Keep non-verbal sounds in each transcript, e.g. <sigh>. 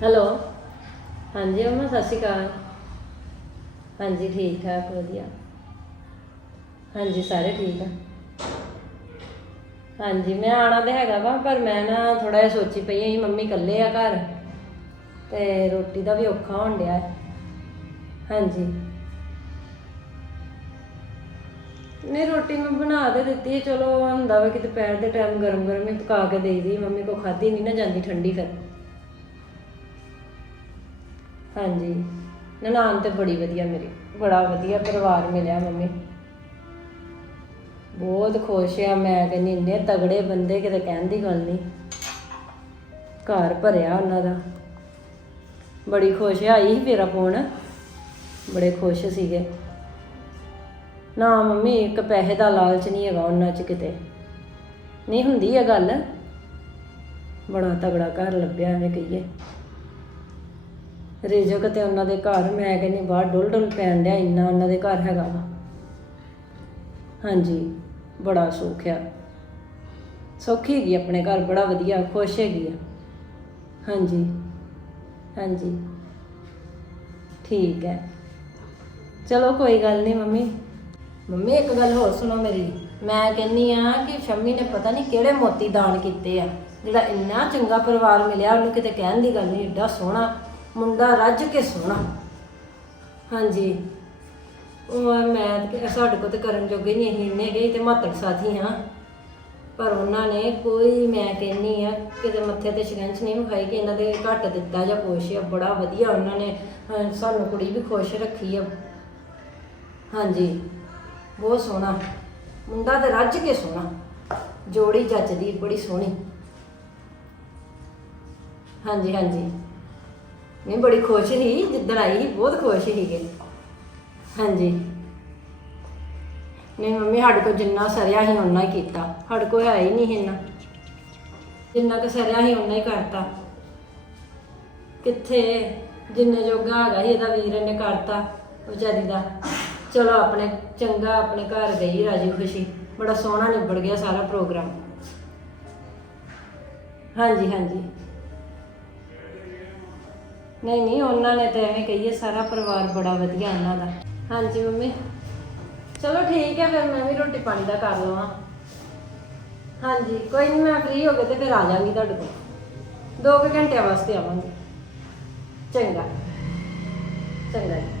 Hello. ਹਾਂਜੀ ਅਮਾ ਸਤਿ ਸ਼੍ਰੀ ਅਕਾਲ। ਹਾਂਜੀ, ਠੀਕ ਠਾਕ, ਵਧੀਆ। ਹਾਂਜੀ, ਸਾਰੇ ਠੀਕ ਆ। ਹਾਂਜੀ, ਮੈਂ ਆਣਾ ਤੇ ਹੈਗਾ ਵਾ, ਪਰ ਮੈਂ ਨਾ ਥੋੜਾ ਜਿਹਾ ਸੋਚੀ ਪਈ ਸੀ ਮੰਮੀ ਇਕੱਲੇ ਆ ਘਰ, ਤੇ ਰੋਟੀ ਦਾ ਵੀ ਔਖਾ ਹੋਣ ਡਿਆ। ਹੈ। ਹਾਂਜੀ। ਨਹੀਂ, ਰੋਟੀ ਮੈਂ ਬਣਾ ਤੇ ਦਿੱਤੀ ਹੈ ਚਲੋ ਹੁੰਦਾ ਵਾ ਕਿ ਦੁਪਹਿਰ ਦੇ ਟਾਈਮ ਗਰਮ ਗਰਮ ਹੀ ਪਕਾ ਕੇ ਦੇਈਦੀ ਮੰਮੀ ਕੋ ਖਾਧੀ ਨਹੀਂ ਨਾ ਜਾਂਦੀ ਠੰਡੀ ਫਿਰ। ਹਾਂਜੀ। ਨਨਾਣ ਤੇ ਬੜੀ ਵਧੀਆ ਮੇਰੀ। ਬੜਾ ਵਧੀਆ ਪਰਿਵਾਰ ਮਿਲਿਆ ਮੰਮੀ। ਬਹੁਤ ਖੁਸ਼ ਆ, ਮੈਂ ਕਹਿੰਦੀ ਇੰਨੇ ਤਗੜੇ ਬੰਦੇ ਕਿਤੇ ਕਹਿਣ ਦੀ ਗੱਲ ਨਹੀਂ ਘਰ ਭਰਿਆ ਉਹਨਾਂ ਦਾ। ਬੜੀ ਖੁਸ਼ ਆਈ ਸੀ ਮੇਰਾ ਫੋਨ ਬੜੇ ਖੁਸ਼ ਸੀਗੇ। ਨਾ ਮੰਮੀ, ਇੱਕ ਪੈਸੇ ਦਾ ਲਾਲਚ ਨਹੀਂ ਹੈਗਾ ਉਹਨਾਂ 'ਚ ਕਿਤੇ। ਨਹੀਂ ਹੁੰਦੀ ਹੈ ਗੱਲ। ਬੜਾ ਤਗੜਾ ਘਰ ਲੱਭਿਆ ਐਵੇਂ ਕਹੀਏ। ਰਿਜਕ ਤੇ ਉਹਨਾਂ ਦੇ ਘਰ, ਮੈਂ ਕਹਿੰਦੀ ਬਾਹਰ ਡੁੱਲ ਡੁੱਲ ਪੈਣ ਡਿਆ, ਇੰਨਾ ਉਹਨਾਂ ਦੇ ਘਰ ਹੈਗਾ ਵਾ। ਹਾਂਜੀ, ਬੜਾ ਸੁੱਖ ਆ। ਸੌਖੀ ਹੈਗੀ ਆਪਣੇ ਘਰ, ਬੜਾ ਵਧੀਆ, ਖੁਸ਼ ਹੈਗੀ ਆ। ਹਾਂਜੀ ਹਾਂਜੀ। ਠੀਕ ਹੈ। ਚਲੋ, ਕੋਈ ਗੱਲ ਨਹੀਂ ਮੰਮੀ। ਮੰਮੀ, ਇੱਕ ਗੱਲ ਹੋਰ ਸੁਣੋ ਮੇਰੀ। ਮੈਂ ਕਹਿੰਨੀ ਆ ਕਿ ਸ਼ੰਮੀ ਨੇ ਪਤਾ ਨਹੀਂ ਕਿਹੜੇ ਮੋਤੀ ਦਾਨ ਕੀਤੇ ਆ। ਜਿਹੜਾ ਇੰਨਾ ਚੰਗਾ ਪਰਿਵਾਰ ਮਿਲਿਆ, ਉਹਨੂੰ ਕਿਤੇ ਕਹਿਣ ਦੀ ਗੱਲ ਨਹੀਂ, ਏਡਾ ਸੋਹਣਾ। ਮੁੰਡਾ ਰੱਜ ਕੇ ਸੋਹਣਾ। ਹਾਂਜੀ। ਉਹ ਆ ਮੈਂ ਤੇ ਸਾਡੇ ਕੋਲ ਤੇ ਕਰਨ ਜੋਗੇ ਨਹੀਂ ਅਸੀਂ ਇੰਨੇ ਗਏ ਤੇ ਮਾਤੜ ਸਾਥੀ ਹਾਂ। ਪਰ ਉਹਨਾਂ ਨੇ ਕੋਈ ਮੈਂ ਕਹਿੰਨੀ ਆ ਕਿਤੇ ਮੱਥੇ ਤੇ ਸ਼ਿਕੰਜ ਨਹੀਂ ਵਿਖਾਈ ਕਿ ਇਹਨਾਂ ਦੇ ਘੱਟ ਦਿੱਤਾ ਜਾਂ ਕੁਛ ਆ ਬੜਾ ਵਧੀਆ ਉਹਨਾਂ ਨੇ ਅਹ, ਸਾਨੂੰ ਕੁੜੀ ਵੀ ਖੁਸ਼ ਰੱਖੀ ਆ। ਹਾਂਜੀ। ਬਹੁਤ ਸੋਹਣਾ। ਮੁੰਡਾ ਤੇ ਰੱਜ ਕੇ ਸੋਹਣਾ। ਜੋੜੀ ਜੱਜਦੀ ਬੜੀ ਸੋਹਣੀ। ਹਾਂਜੀ ਹਾਂਜੀ। ਨਹੀਂ ਬੜੀ ਖੁਸ਼ ਸੀ, ਜਿੱਦਣ ਆਈ ਸੀ, ਬਹੁਤ ਖੁਸ਼ ਸੀਗੇ। ਹਾਂਜੀ। ਨਹੀਂ ਮੰਮੀ, ਸਾਡੇ ਕੋਲ ਜਿੰਨਾ ਸਰਿਆ ਸੀ ਉਹਨਾਂ ਹੀ ਕੀਤਾ। ਸਾਡੇ ਕੋਲ ਹੈ ਹੀ ਨਹੀਂ ਇੰਨਾ। ਜਿੰਨਾ ਕੁ ਸਰਿਆ ਸੀ ਉਹਨਾਂ ਹੀ ਕਰਤਾ। ਕਿੱਥੇ? ਜਿੰਨੇ ਜੋਗਾ ਹੈਗਾ ਸੀ, ਇਹਦਾ ਵੀਰ ਨੇ ਕਰਤਾ, ਵਿਚਾਰੀ ਦਾ। ਚਲੋ, ਆਪਣੇ ਚੰਗਾ, ਆਪਣੇ ਘਰ ਗਈ ਰਾਜੀ ਖੁਸ਼ੀ। ਬੜਾ ਸੋਹਣਾ ਨਿਬੜ ਗਿਆ ਸਾਰਾ ਪ੍ਰੋਗਰਾਮ। ਹਾਂਜੀ ਹਾਂਜੀ। ਨਹੀਂ ਨਹੀਂ ਉਹਨਾਂ ਨੇ ਤਾਂ ਐਵੇਂ ਕਹੀਏ ਸਾਰਾ ਪਰਿਵਾਰ ਬੜਾ ਵਧੀਆ ਇਹਨਾਂ ਦਾ। ਹਾਂਜੀ ਮੰਮੀ। ਚਲੋ ਠੀਕ ਹੈ ਫਿਰ ਮੈਂ ਵੀ ਰੋਟੀ ਪਾਣੀ ਦਾ ਕਰ ਲਵਾਂ। ਹਾਂਜੀ ਕੋਈ ਨਹੀਂ ਮੈਂ ਫ੍ਰੀ ਹੋ ਗਏ ਤੇ ਫਿਰ ਆ ਜਾਵਾਂਗੀ ਤੁਹਾਡੇ ਕੋਲ। ਦੋ ਕੁ ਘੰਟਿਆਂ ਵਾਸਤੇ ਆਵਾਂਗੀ। ਚੰਗਾ। ਚੰਗਾ ਜੀ।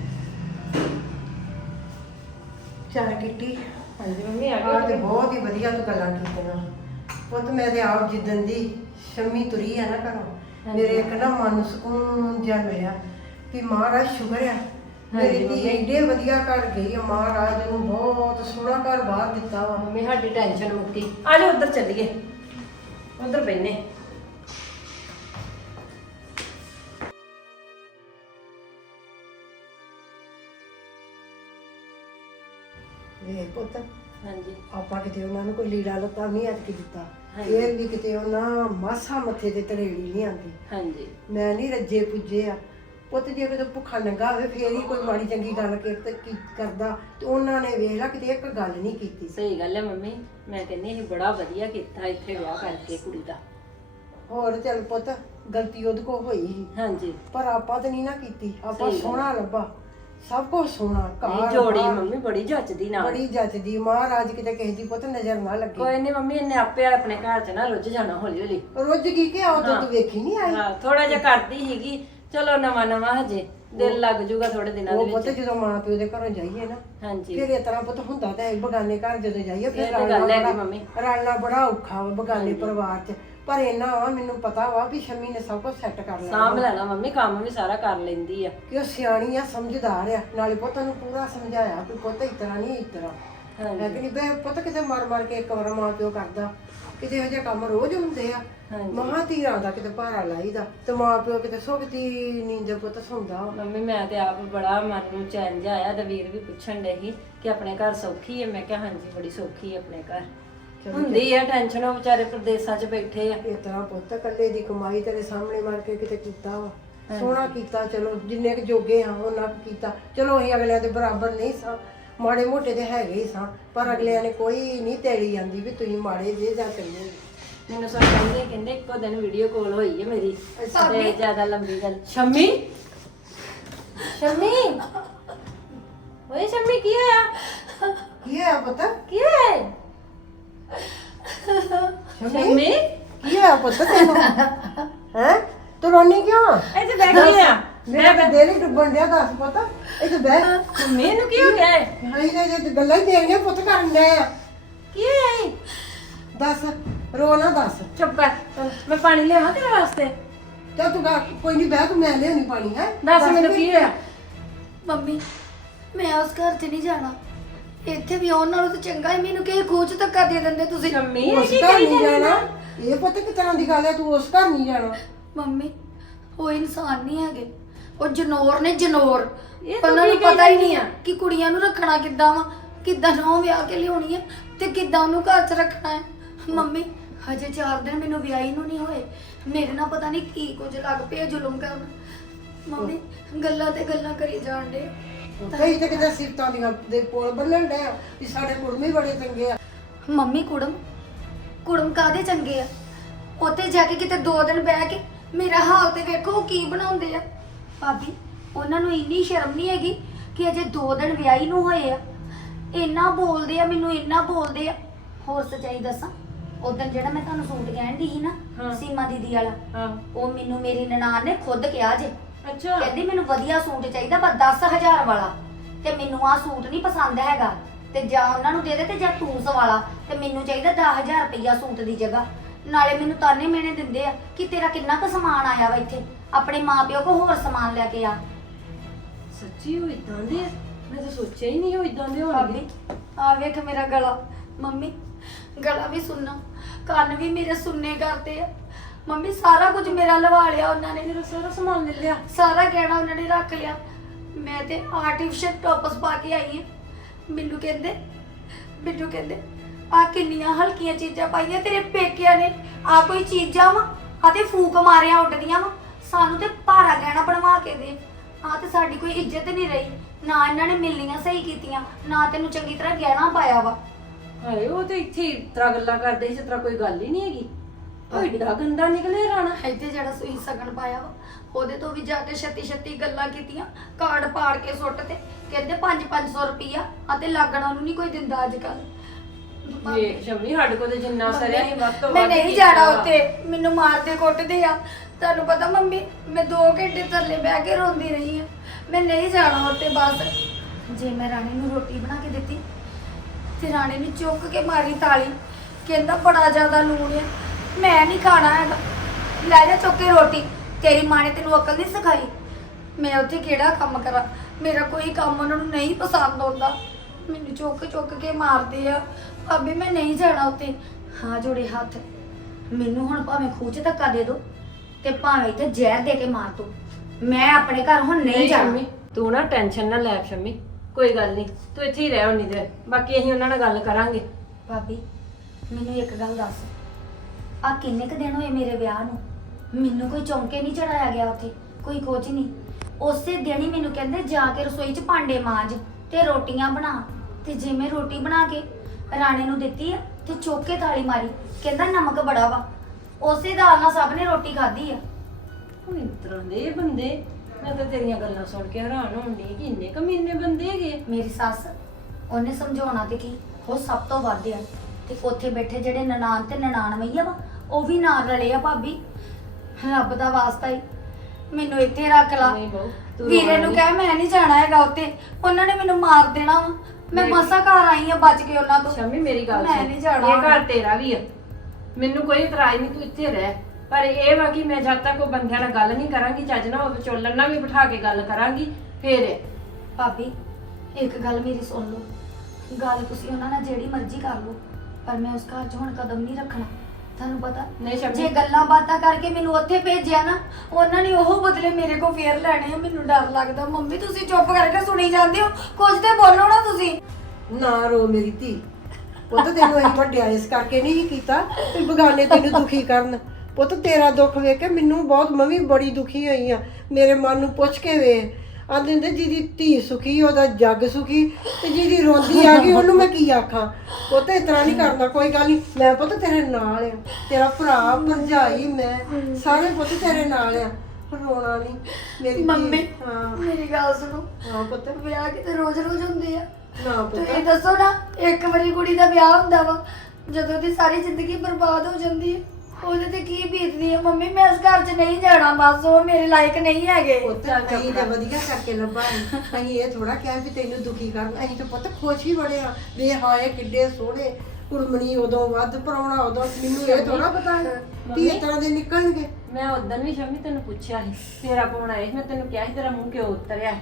ਚੱਲ ਕਿੱਟੀ ਹਾਂਜੀ ਮੰਮੀ ਆ ਆਹ ਤੇ ਗਏ ਬਹੁਤ ਹੀ ਵਧੀਆ ਤੂੰ ਗੱਲਾਂ ਕੀਤੀਆਂ। ਪੁੱਤ ਮੈਂ ਤੇ ਆਪ ਜਿੱਦਣ ਦੀ ਸ਼ੰਮੀ ਤੁਰੀ ਆ ਨਾ ਘਰੋਂ। ਮੇਰੇ ਇੱਕ ਨਾ ਮਨ ਨੂੰ ਸਕੂਨ ਜਿਹਾ ਮਿਲਿਆ ਕਿ ਮਹਾਰਾਜ ਸ਼ੁਕਰ ਆ। ਮੇਰੀ ਧੀ। ਏਡੇ ਵਧੀਆ ਘਰ ਗਈ ਆ ਮਹਾਰਾਜ ਨੂੰ ਬਹੁਤ ਸੋਹਣਾ ਘਰ ਬਾਹਰ ਦਿੱਤਾ ਵਾ। ਮੰਮੀ ਸਾਡੀ ਟੈਨਸ਼ਨ ਮੁੱਕੀ। ਆ ਜਾਓ ਉੱਧਰ ਚੱਲੀਏ। ਉੱਧਰ ਬੈਨੇ ਵੇ ਪੁੱਤ ਹਾਂਜੀ। ਆਪਾਂ ਕਿਤੇ ਉਹਨਾਂ ਨੂੰ ਕੋਈ ਲੀੜਾ ਲੱਤਾ ਨਹੀਂ ਅੱਜ ਦਿੱਤਾ। ਇਹ ਵੀ ਕਿਤੇ ਉਹਨਾਂ ਮਾਸਾ ਮੱਥੇ ਤੇ ਤਰੇੜੀ ਨਹੀਂ ਆਂਦੀ ਹਾਂਜੀ। ਮੈਂ ਨਹੀਂ ਰੱਜੇ ਪੁੱਜੇ ਆ। ਪੁੱਤ ਜੇ ਕਿਤੇ ਭੁੱਖਾ ਨੰਗਾ ਹੋਵੇ ਫੇਰ ਹੀ ਕੋਈ ਮਾੜੀ ਚੰਗੀ ਗੱਲ ਕਿ ਤੇ ਕੀ ਕਰਦਾ। ਤੇ ਉਹਨਾਂ ਨੇ ਵੇਖ ਲਾ ਕਿਤੇ ਇੱਕ ਗੱਲ ਨਹੀਂ ਕੀਤੀ। ਸਹੀ ਗੱਲ ਹੈ ਮੰਮੀ ਮੈਂ ਕਹਿੰਦੀ ਇਹ ਬੜਾ ਵਧੀਆ ਕੀਤਾ ਇੱਥੇ ਵਿਆਹ ਕਰਕੇ ਕੁੜੀ ਦਾ। ਹੋਰ ਚੱਲ ਪੁੱਤ ਗਲਤੀ ਉਹਦੇ ਕੋ ਹੋਈ ਸੀ। ਹਾਂਜੀ। ਪਰ ਆਪਾਂ ਤੇ ਨਹੀਂ ਨਾ ਕੀਤੀ। ਆਪਾਂ। ਸੋਹਣਾ ਲੱਭਾ। ਸਭ ਕੁਝ ਸੋਹਣਾ ਇਹ ਘਰ ਜੋੜੀ ਮੰਮੀ ਬੜੀ ਜੱਚਦੀ ਨਾਲ। ਬੜੀ ਜੱਚਦੀ ਮਹਾਰਾਜ ਕਿਤੇ ਕਿਸੇ ਦੀ ਪੁੱਤ ਨਜ਼ਰ ਨਾ ਲੱਗੇ। ਕੋਈ ਨਹੀਂ ਮੰਮੀ ਇਹਨੇ ਆਪੇ ਆਪਣੇ ਘਰ ਚ ਨਾ ਰੁੱਝ ਜਾਣਾ ਹੌਲੀ ਹੌਲੀ ਰੁੱਝ ਗਈ ਕਿ ਆਉ ਤੂੰ ਵੇਖੀ ਨਹੀਂ ਆਈ? ਹਾਂ ਥੋੜਾ ਜਿਹਾ ਕਰਦੀ ਸੀਗੀ। ਚਲੋ ਨਵਾਂ ਨਵਾਂ ਹਜੇ ਦਿਲ ਲੱਗ ਜੂਗਾ ਥੋੜੇ ਦਿਨਾਂ ਦੇ ਉਹ ਪੁੱਤ ਵਿੱਚ। ਜਦੋਂ ਮਾਂ ਪਿਓ ਦੇ ਘਰੋਂ ਜਾਈਏ ਨਾ ਹਾਂਜੀ। ਫਿਰ ਇਸ ਤਰ੍ਹਾਂ ਪੁੱਤ ਹੁੰਦਾ ਤਾਂ ਹੈ ਬਗਾਨੇ ਘਰ ਜਦੋਂ ਜਾਈਏ ਫਿਰ ਇਹ ਤਾਂ ਗੱਲ ਹੈਗੀ ਮੰਮੀ। ਰਲਣਾ ਬੜਾ ਔਖਾ ਵਾ ਬਗਾਨੇ ਪਰਿਵਾਰ 'ਚ। ਪਰ ਇੰਨਾ ਵਾ ਮੈਨੂੰ ਪਤਾ ਵਾ ਵੀ ਸ਼ਮੀ ਨੇ ਸਭ ਕੁਝ ਸੈੱਟ ਕਰ ਲਿਆ ਸਾਂਭ ਲੈਣਾ ਮੰਮੀ ਕੰਮ ਵੀ ਸਾਰਾ ਕਰ ਲੈਂਦੀ ਆ। ਕਿ ਉਹ ਸਿਆਣੀ ਆ ਸਮਝਦਾਰ ਆ। ਨਾਲੇ ਪੁੱਤ ਨੂੰ ਪੂਰਾ ਸਮਝਾਇਆ ਵੀ ਪੁੱਤ ਇਸ ਤਰ੍ਹਾਂ ਨਹੀਂ ਇਸ ਤਰ੍ਹਾਂ। ਹਾਂਜੀ। ਹੈ ਕਿ ਬੇ ਪੁੱਤ ਕਿਤੇ ਮਾਰ ਮਾਰ ਕੇ ਇੱਕ ਵਾਰ ਮਾਂ ਪਿਓ ਕਰਦਾ। ਕਿਤੇ ਇਹੋ ਜਿਹੇ ਕੰਮ ਰੋਜ਼ ਹੁੰਦੇ ਆ। ਮਹਾਂ ਧੀਰਾਂ ਦਾ ਕਿਤੇ ਭਾਰਾ ਲਾਈਦਾ ਤੇ ਮਾਂ ਪਿਓ ਕਿਤੇ ਸੁਖਦੀ ਨੀਂਦ ਪੁੱਤ ਸੌਂਦਾ। ਮੰਮੀ ਮੈਂ ਤੇ ਆਪ ਬੜਾ ਮਨ ਨੂੰ ਚੈਨ ਜਿਹਾ ਆਇਆ। ਦਵੀਰ ਵੀ ਪੁੱਛਣ ਡੇ ਸੀ ਕਿ ਆਪਣੇ ਘਰ ਸੌਖੀ ਹੈ ਮੈਂ ਕਿਹਾ ਹਾਂਜੀ ਬੜੀ ਸੌਖੀ ਹੈ ਆਪਣੇ ਘਰ। ਹੁੰਦੀ ਆ ਟੈਨਸ਼ਨ ਉਹ ਵਿਚਾਰੇ ਪ੍ਰਦੇਸਾਂ 'ਚ ਬੈਠੇ ਆ। ਇਸ ਤਰ੍ਹਾਂ ਪੁੱਤ ਇਕੱਲੇ ਦੀ ਕਮਾਈ ਤੇਰੇ ਸਾਹਮਣੇ ਮਾਰ ਕੇ ਕਿਤੇ ਕੀਤਾ ਵਾ। ਸੋਹਣਾ ਕੀਤਾ ਚਲੋ ਜਿੰਨੇ ਕੁ ਜੋਗੇ ਆ ਉਹਨਾਂ ਕੁ ਕੀਤਾ। ਚਲੋ ਅਸੀਂ ਅਗਲਿਆਂ ਦੇ ਬਰਾਬਰ ਨਹੀਂ ਸਾਂ। ਮਾੜੇ ਮੋਟੇ ਤੇ ਹੈਗੇ ਹੀ ਸਾਂ ਪਰ ਅਗਲਿਆਂ ਨੇ ਕੋਈ ਨਹੀਂ ਤੇੜੀ ਜਾਂਦੀ ਵੀ ਤੁਸੀਂ ਮਾੜੇ ਜੇ ਜਾਂ ਚੰਗੇ ਮੈਨੂੰ ਸਭ ਕਹਿੰਦੇ ਕਹਿੰਦੇ ਇੱਕੋ ਦਿਨ ਵੀਡੀਓ ਕਾਲ ਹੋਈ ਹੈ ਮੇਰੀ। ਤੇ ਜ਼ਿਆਦਾ ਲੰਬੀ ਗੱਲ। ਸ਼ੰਮੀ? ਸ਼ੰਮੀ? <laughs> ਓਏ ਸ਼ੰਮੀ ਕੀ ਹੋਇਆ? ਕੀ ਹੈ ਪਤਾ? ਕੀ ਹੋਇਆ ਸ਼ੰਮੀ? ਕੀ ਹੈ ਪਤਾ ਤੈਨੂੰ? ਹੈ? ਤੂੰ ਰੋਣੀ ਕਿਉਂ? ਇੱਥੇ ਬੈਠ ਗਈ ਆ। ਮੇਰਾ ਤਾਂ ਦਿਲ ਹੀ ਡੁੱਬਣ ਡਿਆ ਦੱਸ ਪਤਾ। ਇਹ ਬਹਿ। ਸ਼ੰਮੀ ਨੂੰ ਕੀ ਹੋ ਗਿਆ? ਹੈ? ਹਾਂ ਇਹ ਜੇ ਗੱਲਾਂ ਹੀ ਦੇਣੀਆਂ ਪੁੱਤ ਕਰਨ ਡਿਆ ਆ। ਕੀ ਹੋਇਆ ਈ? ਦੱਸ ਰੋ ਨਾ ਦੱਸ। ਚੁੱਪ ਕਰ। ਮੈਂ ਪਾਣੀ ਲਿਆਵਾਂ ਤੇਰੇ ਵਾਸਤੇ? ਤੂੰ ਗਾ ਕੋਈ ਨਹੀਂ ਬਹਿ ਤੂੰ ਮੈਂ ਲਿਆਉਣੀ ਪਾਣੀ ਹੈ। ਦੱਸ ਮੈਨੂੰ ਕੀ ਹੋਇਆ? ਮੰਮੀ ਮੈਂ ਉਸ ਘਰ 'ਚ ਨਹੀਂ ਜਾਣਾ। ਇੱਥੇ ਵੀ ਆਉਣ ਨਾਲੋਂ ਤਾਂ ਚੰਗਾ ਹੈ ਮੈਨੂੰ ਕਿਸੇ ਖੂਚ ਧੱਕਾ ਦੇ ਦਿੰਦੇ ਤੁਸੀਂ? ਇਹ ਉਸ ਘਰ ਨਹੀਂ ਜਾਣਾ। ਇਹ ਪਤਾ ਕਿ ਤਰ੍ਹਾਂ ਦੀ ਗੱਲ ਹੈ ਤੂੰ ਉਸ ਘਰ ਨਹੀਂ ਜਾਣਾ। ਮੰਮੀ ਉਹ ਇਨਸਾਨ ਨਹੀਂ ਹੈਗੇ। ਉਹ ਜਨੌਰ ਨੇ ਜਨੌਰ। ਇਹ ਤੂੰ ਉਹਨਾਂ ਨੂੰ ਕੀ ਪਤਾ ਹੀ ਨਹੀਂ ਆ? ਆ ਕਿ ਕੁੜੀਆਂ ਨੂੰ ਰੱਖਣਾ ਕਿੱਦਾਂ ਵਾ ਕਿੱਦਾਂ ਨੌ ਵਿਆਹ ਕੇ ਲਿਆਉਣੀ ਹੈ ਤੇ ਕਿੱਦਾਂ ਉਹਨੂੰ ਘਰ 'ਚ ਰੱਖਣਾ ਹੈ। ਮੰਮੀ ਹਜੇ 4 ਦਿਨ ਮੈਨੂੰ ਵਿਆਹੀ ਨੂੰ ਨਹੀਂ ਹੋਏ। ਮੇਰੇ ਨਾਲ ਪਤਾ ਨਹੀਂ ਕੀ ਕੁਝ ਲੱਗ ਪਿਆ ਜ਼ੁਲਮ ਕਰਨ। ਮੰਮੀ ਗੱਲਾਂ ਤੇ ਗੱਲਾਂ ਕਰੀ ਜਾਣ ਦੇ ਕਈ ਤੇ ਕਿਤੇ ਸਿਫਤਾਂ ਦੀਆਂ ਦੇ ਪੁਲ ਬੰਨਣ ਡਿਆ ਵੀ ਸਾਡੇ ਕੁੜਮੇ ਬੜੇ ਚੰਗੇ ਆ। ਮੰਮੀ ਕੁੜਮ ਕੁੜਮ ਕਾਦੇ ਚੰਗੇ ਆ? ਉੱਥੇ ਜਾ ਕੇ ਕਿਤੇ ਦੋ ਦਿਨ ਬਹਿ ਕੇ ਮੇਰਾ ਹਾਲ ਤੇ ਵੇਖੋ ਉਹ ਕੀ ਬਣਾਉਂਦੇ ਆ। ਭਾਬੀ ਉਹਨਾਂ ਨੂੰ ਇੰਨੀ ਸ਼ਰਮ ਨਹੀਂ ਹੈਗੀ ਕਿ ਅਜੇ ਦੋ ਦਿਨ ਵਿਆਹੀ ਨੂੰ ਹੋਏ ਆ। ਇੰਨਾ ਬੋਲਦੇ ਆ ਮੈਨੂੰ ਇੰਨਾ ਬੋਲਦੇ ਆ। ਹੋਰ ਸੱਚਾਈ ਦੱਸਾਂ ਉਦੋਂ ਜਿਹੜਾ ਮੈਂ ਤੁਹਾਨੂੰ ਸੂਟ ਕਹਿਣ ਦੀ ਸੀ ਨਾ ਹਾਂ। ਸੀਮਾ ਦੀਦੀ ਵਾਲਾ ਹਾਂ। ਉਹ ਮੈਨੂੰ ਮੇਰੀ ਨਨਾਣ ਨੇ ਖੁਦ ਕਿਹਾ ਜੇ। ਅੱਛਾ। ਕਹਿੰਦੀ ਮੈਨੂੰ ਵਧੀਆ ਸੂਟ ਚਾਹੀਦਾ ਬਸ 10000 ਵਾਲਾ। ਤੇ ਮੈਨੂੰ ਆ ਸੂਟ ਨਹੀਂ ਪਸੰਦ ਹੈਗਾ। ਤੇ ਜਾਂ ਉਹਨਾਂ ਨੂੰ ਦੇ ਦੇ ਤੇ ਜਾਂ ਤੂੰ ਸਵਾਲਾ। ਤੇ ਮੈਨੂੰ ਚਾਹੀਦਾ 10000 ਰੁਪਈਆ ਸੂਟ ਦੀ ਜਗ੍ਹਾ। ਨਾਲੇ ਮੈਨੂੰ ਤਾਨੇ ਮੇਨੇ ਦਿੰਦੇ ਆ ਕਿ ਤੇਰਾ ਕਿੰਨਾ ਕੁ ਸਮਾਨ ਆਇਆ ਵਾ ਇੱਥੇ। ਆਪਣੇ ਮਾਪਿਓ ਕੋ ਹੋਰ ਸਮਾਨ ਲੈ ਕੇ ਆ। ਸੱਚੀ ਉਹ ਇਦਾਂ ਦੇ ਆ? ਮੈਂ ਤਾਂ ਸੋਚਿਆ ਹੀ ਨਹੀਂ ਉਹ ਇਦਾਂ ਦੇ ਹੋਣਗੇ। ਭਾਬੀ ਆ ਵੇਖ ਮੇਰਾ ਗਲਾ। ਮੰਮੀ ਗਲਾ ਵੀ ਸੁਣਨਾ ਕੰਨ ਵੀ ਮੇਰੇ ਸੁਣਨੇ ਕਰਦੇ ਆ। ਮੰਮੀ, ਸਾਰਾ ਕੁਝ ਮੇਰਾ ਲਵਾ ਲਿਆ, ਉਹਨਾਂ ਨੇ। ਮੇਰਾ ਸਾਰਾ ਸਮਾਨ ਲੈ ਲਿਆ ਸਾਰਾ ਗਹਿਣਾ ਉਹਨਾਂ ਨੇ ਰੱਖ ਲਿਆ। ਮੈਂ ਤੇ ਆਰਟੀਫੀਸ਼ੀਅਲ ਟੌਪਸ ਪਾ ਕੇ ਆਈ ਹਾਂ। ਮੈਨੂੰ ਕਹਿੰਦੇ ਮੈਨੂੰ ਕਹਿੰਦੇ ਆ ਕਿੰਨੀਆਂ ਹਲਕੀਆਂ ਚੀਜ਼ਾਂ ਪਾਈਆਂ ਤੇਰੇ ਪੇਕਿਆਂ ਨੇ। ਆ ਕੋਈ ਚੀਜ਼ਾਂ ਵਾ? ਆ ਤੇ ਫੂਕ ਮਾਰਿਆ ਉੱਡਦੀਆਂ ਵਾ। ਸਾਨੂੰ ਤੇ ਭਾਰਾ ਗਹਿਣਾ ਬਣਵਾ ਕੇ ਦੇ। ਆ ਤੇ ਸਾਡੀ ਕੋਈ ਇੱਜ਼ਤ ਨਹੀਂ ਰਹੀ। ਨਾ ਇਹਨਾਂ ਨੇ ਮਿਲਣੀਆਂ ਸਹੀ ਕੀਤੀਆਂ, ਨਾ ਤੈਨੂੰ ਚੰਗੀ ਤਰ੍ਹਾਂ ਗਹਿਣਾ ਪਾਇਆ ਵਾ। ਹਾਏ, ਉਹ ਤੇ ਇੱਥੇ ਇਸ ਤਰ੍ਹਾਂ ਗੱਲਾਂ ਕਰਦੇ ਸੀ ਤਰ੍ਹਾਂ ਕੋਈ ਗੱਲ ਹੀ ਨਹੀਂ ਹੈਗੀ। ਏਡਾ ਗੰਦਾ ਨਿਕਲਿਆ ਰਾਣਾ। ਇੱਥੇ ਜਿਹੜਾ ਸੂਈ ਸਗਣ ਪਾਇਆ ਵਾ ਉਹਦੇ ਤੋਂ ਵੀ ਜਾ ਕੇ ਛੱਤੀ ਛੱਤੀ ਗੱਲਾਂ ਕੀਤੀਆਂ ਕਾਰਡ ਪਾੜ ਕੇ ਸੁੱਟ ਤੇ। ਕਹਿੰਦੇ 5-500 ਰੁਪਈਆ ਅਤੇ ਲੱਗਣਾ ਨੂੰ ਨਹੀਂ ਕੋਈ ਦਿੰਦਾ ਅੱਜ ਕੱਲ ਵੇਖ ਸ਼ਮੀ ਸਾਡੇ ਕੋਲ ਤੇ ਜਿੰਨਾ ਸਰਿਆ ਹੀ ਵੱਧ ਤੋਂ ਵੱਧ ਮੈਂ ਨਹੀਂ ਕੀਤਾ ਜਾਣਾ ਵਾ। ਉੱਥੇ। ਮੈਨੂੰ ਮਾਰਦੇ ਕੁੱਟਦੇ ਆ। ਤੁਹਾਨੂੰ ਪਤਾ ਮੰਮੀ ਮੈਂ 2 ਘੰਟੇ ਥੱਲੇ ਬਹਿ ਕੇ ਰੋਂਦੀ ਰਹੀ ਆ। ਮੈਂ ਨਹੀਂ ਜਾਣਾ ਉੱਥੇ ਬਸ। ਜੇ ਮੈਂ ਰਾਣੀ ਨੂੰ ਰੋਟੀ ਬਣਾ ਕੇ ਦਿੱਤੀ ਤੇ ਰਾਣੀ ਨੇ ਚੁੱਕ ਕੇ ਮਾਰੀ ਤਾਲੀ ਕਹਿੰਦਾ ਬੜਾ ਜ਼ਿਆਦਾ ਲੂਣ ਆ। ਮੈਂ ਨਹੀਂ ਖਾਣਾ ਹੈਗਾ। ਲੈ ਜਾ ਚੁੱਕ ਕੇ ਰੋਟੀ। ਤੇਰੀ ਮਾਂ ਨੇ ਤੈਨੂੰ ਅਕਲ ਨਹੀਂ ਸਿਖਾਈ। ਮੈਂ ਉੱਥੇ ਕਿਹੜਾ ਕੰਮ ਕਰਾਂ? ਮੇਰਾ ਕੋਈ ਕੰਮ ਉਹਨਾਂ ਨੂੰ ਨਹੀਂ ਪਸੰਦ ਆਉਂਦਾ। ਮੈਨੂੰ ਚੁੱਕ ਚੁੱਕ ਕੇ ਮਾਰਦੇ ਆ। ਭਾਬੀ ਮੈਂ ਨਹੀਂ ਜਾਣਾ ਉੱਥੇ। ਹਾਂ ਜੋੜੇ ਹੱਥ। ਮੈਨੂੰ ਹੁਣ ਭਾਵੇਂ ਖੂਹ 'ਚ ਧੱਕਾ ਦੇ ਦੋ ਤੇ ਭਾਵੇਂ ਇੱਥੇ ਜ਼ਹਿਰ ਦੇ ਕੇ ਮਾਰ ਦੋ। ਮੈਂ ਆਪਣੇ ਘਰ ਹੁਣ ਨਹੀਂ ਜਾਣਾ। ਸ਼ੰਮੀ ਤੂੰ ਨਾ ਟੈਨਸ਼ਨ ਨਾ ਲੈ ਸ਼ੰਮੀ। ਕੋਈ ਗੱਲ ਨਹੀਂ। ਤੂੰ ਇੱਥੇ ਹੀ ਰਹਿ ਉਨੀ ਦੇਰ। ਬਾਕੀ ਅਸੀਂ ਉਹਨਾਂ ਨਾਲ ਗੱਲ ਕਰਾਂਗੇ। ਭਾਬੀ ਮੈਨੂੰ ਇੱਕ ਗੱਲ ਦੱਸ। ਆ ਕਿੰਨੇ ਕ ਦਿਨ ਹੋਏ ਮੇਰੇ ਵਿਆਹ ਨੂੰ? ਮੈਨੂੰ ਕੋਈ ਚੌਂਕੇ ਨਹੀਂ ਚੜਾਇਆ ਗਿਆ ਉੱਥੇ ਕੋਈ ਕੁਝ ਨਹੀਂ। ਉਸੇ ਦਿਨ ਹੀ ਮੈਨੂੰ ਕਹਿੰਦੇ ਜਾ ਕੇ ਰਸੋਈ 'ਚ ਭਾਂਡੇ ਮਾਂਜ ਤੇ ਰੋਟੀਆਂ ਬਣਾ। ਤੇ ਜੇ ਮੈਂ ਰੋਟੀ ਬਣਾ ਕੇ ਰਾਣੇ ਨੂੰ ਦਿੱਤੀ ਆ ਤੇ ਚੁੱਕ ਕੇ ਥਾਲੀ ਮਾਰੀ ਕਹਿੰਦਾ ਨਮਕ ਬੜਾ ਵਾ। ਉਸੇ ਦਾਲ ਨਾਲ ਸਭ ਨੇ ਰੋਟੀ ਖਾਧੀ ਆ। ਇਸ ਤਰ੍ਹਾਂ ਦੇ ਬੰਦੇ ਮੈਂ ਤਾਂ ਤੇਰੀਆਂ ਗੱਲਾਂ ਸੁਣ ਕੇ ਹੈਰਾਨ ਹੋਣ ਡਈ ਕਿ ਇੰਨੇ ਕਮੀਨੇ ਬੰਦੇ ਹੈਗੇ ਮੇਰੀ ਸੱਸ ਉਹਨੇ ਸਮਝਾਉਣਾ ਤੇ ਕੀ ਉਹ ਸਭ ਤੋਂ ਵੱਧ ਆ। ਤੇ ਉੱਥੇ ਬੈਠੇ ਜਿਹੜੇ ਨਨਾਣ ਤੇ ਨਨਾਣ ਮਈਆ ਵਾ ਉਹ ਵੀ ਨਾਲ ਰਲੇ ਆ ਭਾਬੀ। ਰੱਬ ਦਾ ਵਾਸਤਾ ਹੀ ਮੈਨੂੰ ਇੱਥੇ ਰੱਖ ਲਾ। ਨਹੀਂ ਬਹੂ, ਤੂੰ ਵੀਰੇ ਨੂੰ ਨੀ। ਕਹਿ ਮੈਂ ਨਹੀਂ ਜਾਣਾ ਹੈਗਾ ਉੱਥੇ। ਉਹਨਾਂ ਨੇ ਮੈਨੂੰ ਮਾਰ ਦੇਣਾ ਵਾ। ਮੈਂ ਨਹੀਂ। ਮਸਾ ਘਰ ਆਈ ਆ ਬਚ ਕੇ ਉਹਨਾਂ ਤੋਂ। ਸ਼ਮੀ ਮੇਰੀ ਗੱਲ ਮੈਂ ਸੁਣ। ਨਹੀਂ ਜਾਣਾ। ਇਹ ਘਰ ਤੇਰਾ ਵੀ ਆ। ਮੈਨੂੰ ਕੋਈ ਇਤਰਾਜ਼ ਨਹੀਂ ਤੂੰ ਇੱਥੇ ਰਹਿ। ਪਰ ਇਹ ਵਾ ਕਿ ਮੈਂ ਜਦ ਤੱਕ ਉਹ ਬੰਦਿਆਂ ਨਾਲ ਗੱਲ ਨਹੀਂ ਕਰਾਂਗੀ ਚੱਜ ਨਾਲ ਉਹ ਵਿਚੋਲਣ ਨਾਲ ਵੀ ਬਿਠਾ ਕੇ ਗੱਲ ਕਰਾਂਗੀ ਫੇਰ ਇਹ। ਭਾਬੀ ਇੱਕ ਗੱਲ ਮੇਰੀ ਸੁਣ ਲਓ। ਗੱਲ ਤੁਸੀਂ ਉਹਨਾਂ ਨਾਲ ਜਿਹੜੀ ਮਰਜ਼ੀ ਕਰ ਲਓ ਪਰ ਮੈਂ ਉਸ ਘਰ 'ਚ ਹੁਣ ਕਦਮ ਨਹੀਂ ਰੱਖਣਾ। ਤੁਹਾਨੂੰ ਪਤਾ? ਨਹੀਂ ਸ਼ਮੀ ਜੇ ਗੱਲਾਂ ਬਾਤਾਂ ਕਰਕੇ ਮੈਨੂੰ ਉੱਥੇ ਭੇਜਿਆ ਨਾ ਉਹਨਾਂ ਨੇ ਉਹ ਬਦਲੇ ਮੇਰੇ ਕੋਲ ਫੇਰ ਲੈਣੇ ਆ ਮੈਨੂੰ ਡਰ ਲੱਗਦਾ। ਮੰਮੀ ਤੁਸੀਂ ਚੁੱਪ ਕਰਕੇ ਸੁਣੀ ਜਾਂਦੇ ਹੋ। ਕੁਝ ਤੇ ਬੋਲੋ ਨਾ ਤੁਸੀਂ। ਨਾ ਰੋ ਮੇਰੀ ਧੀ। ਪੁੱਤ ਤੈਨੂੰ ਅਸੀਂ ਵੱਡਿਆ ਇਸ ਕਰਕੇ ਨਹੀਂ ਕੀਤਾ ਕਿ ਬਗਾਨੇ ਤੈਨੂੰ ਦੁਖੀ ਕਰਨ। ਪੁੱਤ ਤੇਰਾ ਦੁੱਖ ਵੇਖ ਕੇ ਮੈਨੂੰ ਬਹੁਤ ਮੈਂ ਵੀ ਬੜੀ ਦੁਖੀ ਹੋਈ ਆ। ਮੇਰੇ ਮਨ ਨੂੰ ਪੁੱਛ ਕੇ ਵੇ ਆਂਦੇ ਹੁੰਦੇ ਜਿਹਦੀ ਧੀ ਸੁਖੀ ਉਹਦਾ ਜੱਗ ਸੁਖੀ ਤੇ ਜਿਹਦੀ ਰੋਂਦੀ ਆ ਗਈ ਉਹਨੂੰ ਮੈਂ ਕੀ ਆਖਾਂ? ਪੁੱਤ ਇਸ ਤਰ੍ਹਾਂ ਨਹੀਂ ਕਰਨਾ ਕੋਈ ਗੱਲ ਨਹੀਂ। ਮੈਂ ਪੁੱਤ ਤੇਰੇ ਨਾਲ ਆ। ਤੇਰਾ ਭਰਾ ਭਰਜਾਈ ਮੈਂ ਸਾਰੇ ਪੁੱਤ ਤੇਰੇ ਨਾਲ ਆ। ਰੋਣਾ ਨਹੀਂ। ਮੇਰੀ ਧੀ- ਮੰਮੀ ਹਾਂ। ਮੇਰੀ ਗੱਲ ਸੁਣੋ। ਹਾਂ ਪੁੱਤ। ਵਿਆਹ ਕਿਤੇ ਰੋਜ਼-ਰੋਜ਼ ਹੁੰਦੇ ਆ। ਨਾ ਪੁੱਤ। ਤੁਸੀਂ ਦੱਸੋ ਨਾ ਇੱਕ ਵਾਰੀ ਕੁੜੀ ਦਾ ਵਿਆਹ ਹੁੰਦਾ ਵਾ ਜਦੋਂ ਦੀ ਸਾਰੀ ਜ਼ਿੰਦਗੀ ਬਰਬਾਦ ਹੋ ਜਾਂਦੀ ਹੈ। ਉਹਦੇ ਤੇ ਕੀ ਬੀਤਦੀ ਹੈ ਮੰਮੀ ਮੈਂ ਇਸ ਘਰ 'ਚ ਨਹੀਂ ਜਾਣਾ ਬਸ ਉਹ ਮੇਰੇ ਲਾਇਕ ਨਹੀਂ ਹੈਗੇ। ਪੁੱਤ ਅਸੀਂ ਤੇ ਵਧੀਆ ਕਰਕੇ ਲੱਭਾ ਹੈ। ਅਸੀਂ ਇਹ ਥੋੜਾ ਕਿਹਾ ਵੀ ਤੈਨੂੰ ਦੁਖੀ ਕਰਨ। ਅਸੀਂ ਤਾਂ ਪੁੱਤ ਖੁਸ਼ ਹੀ ਬੜੇ ਆ ਵੀ ਹਾਏ ਕਿੱਡੇ ਸੋਹਣੇ ਕੁੜਮਣੀ ਉਦੋਂ ਵੱਧ ਪਰਾਉਣਾ ਉਦੋਂ। ਮੈਨੂੰ ਇਹ ਥੋੜਾ ਪਤਾ ਹੈ ਕਿ ਇਸ ਤਰ੍ਹਾਂ ਦੇ ਨਿਕਲਣਗੇ। ਮੈਂ ਉਦੋਂ ਵੀ ਸ਼ਮੀ ਤੈਨੂੰ ਪੁੱਛਿਆ ਸੀ ਤੇਰਾ ਫੋਨ ਆਇਆ ਸੀ? ਮੈਂ ਤੈਨੂੰ ਕਿਹਾ ਸੀ ਤੇਰਾ ਮੂੰਹ ਕਿਉਂ ਉਤਰਿਆ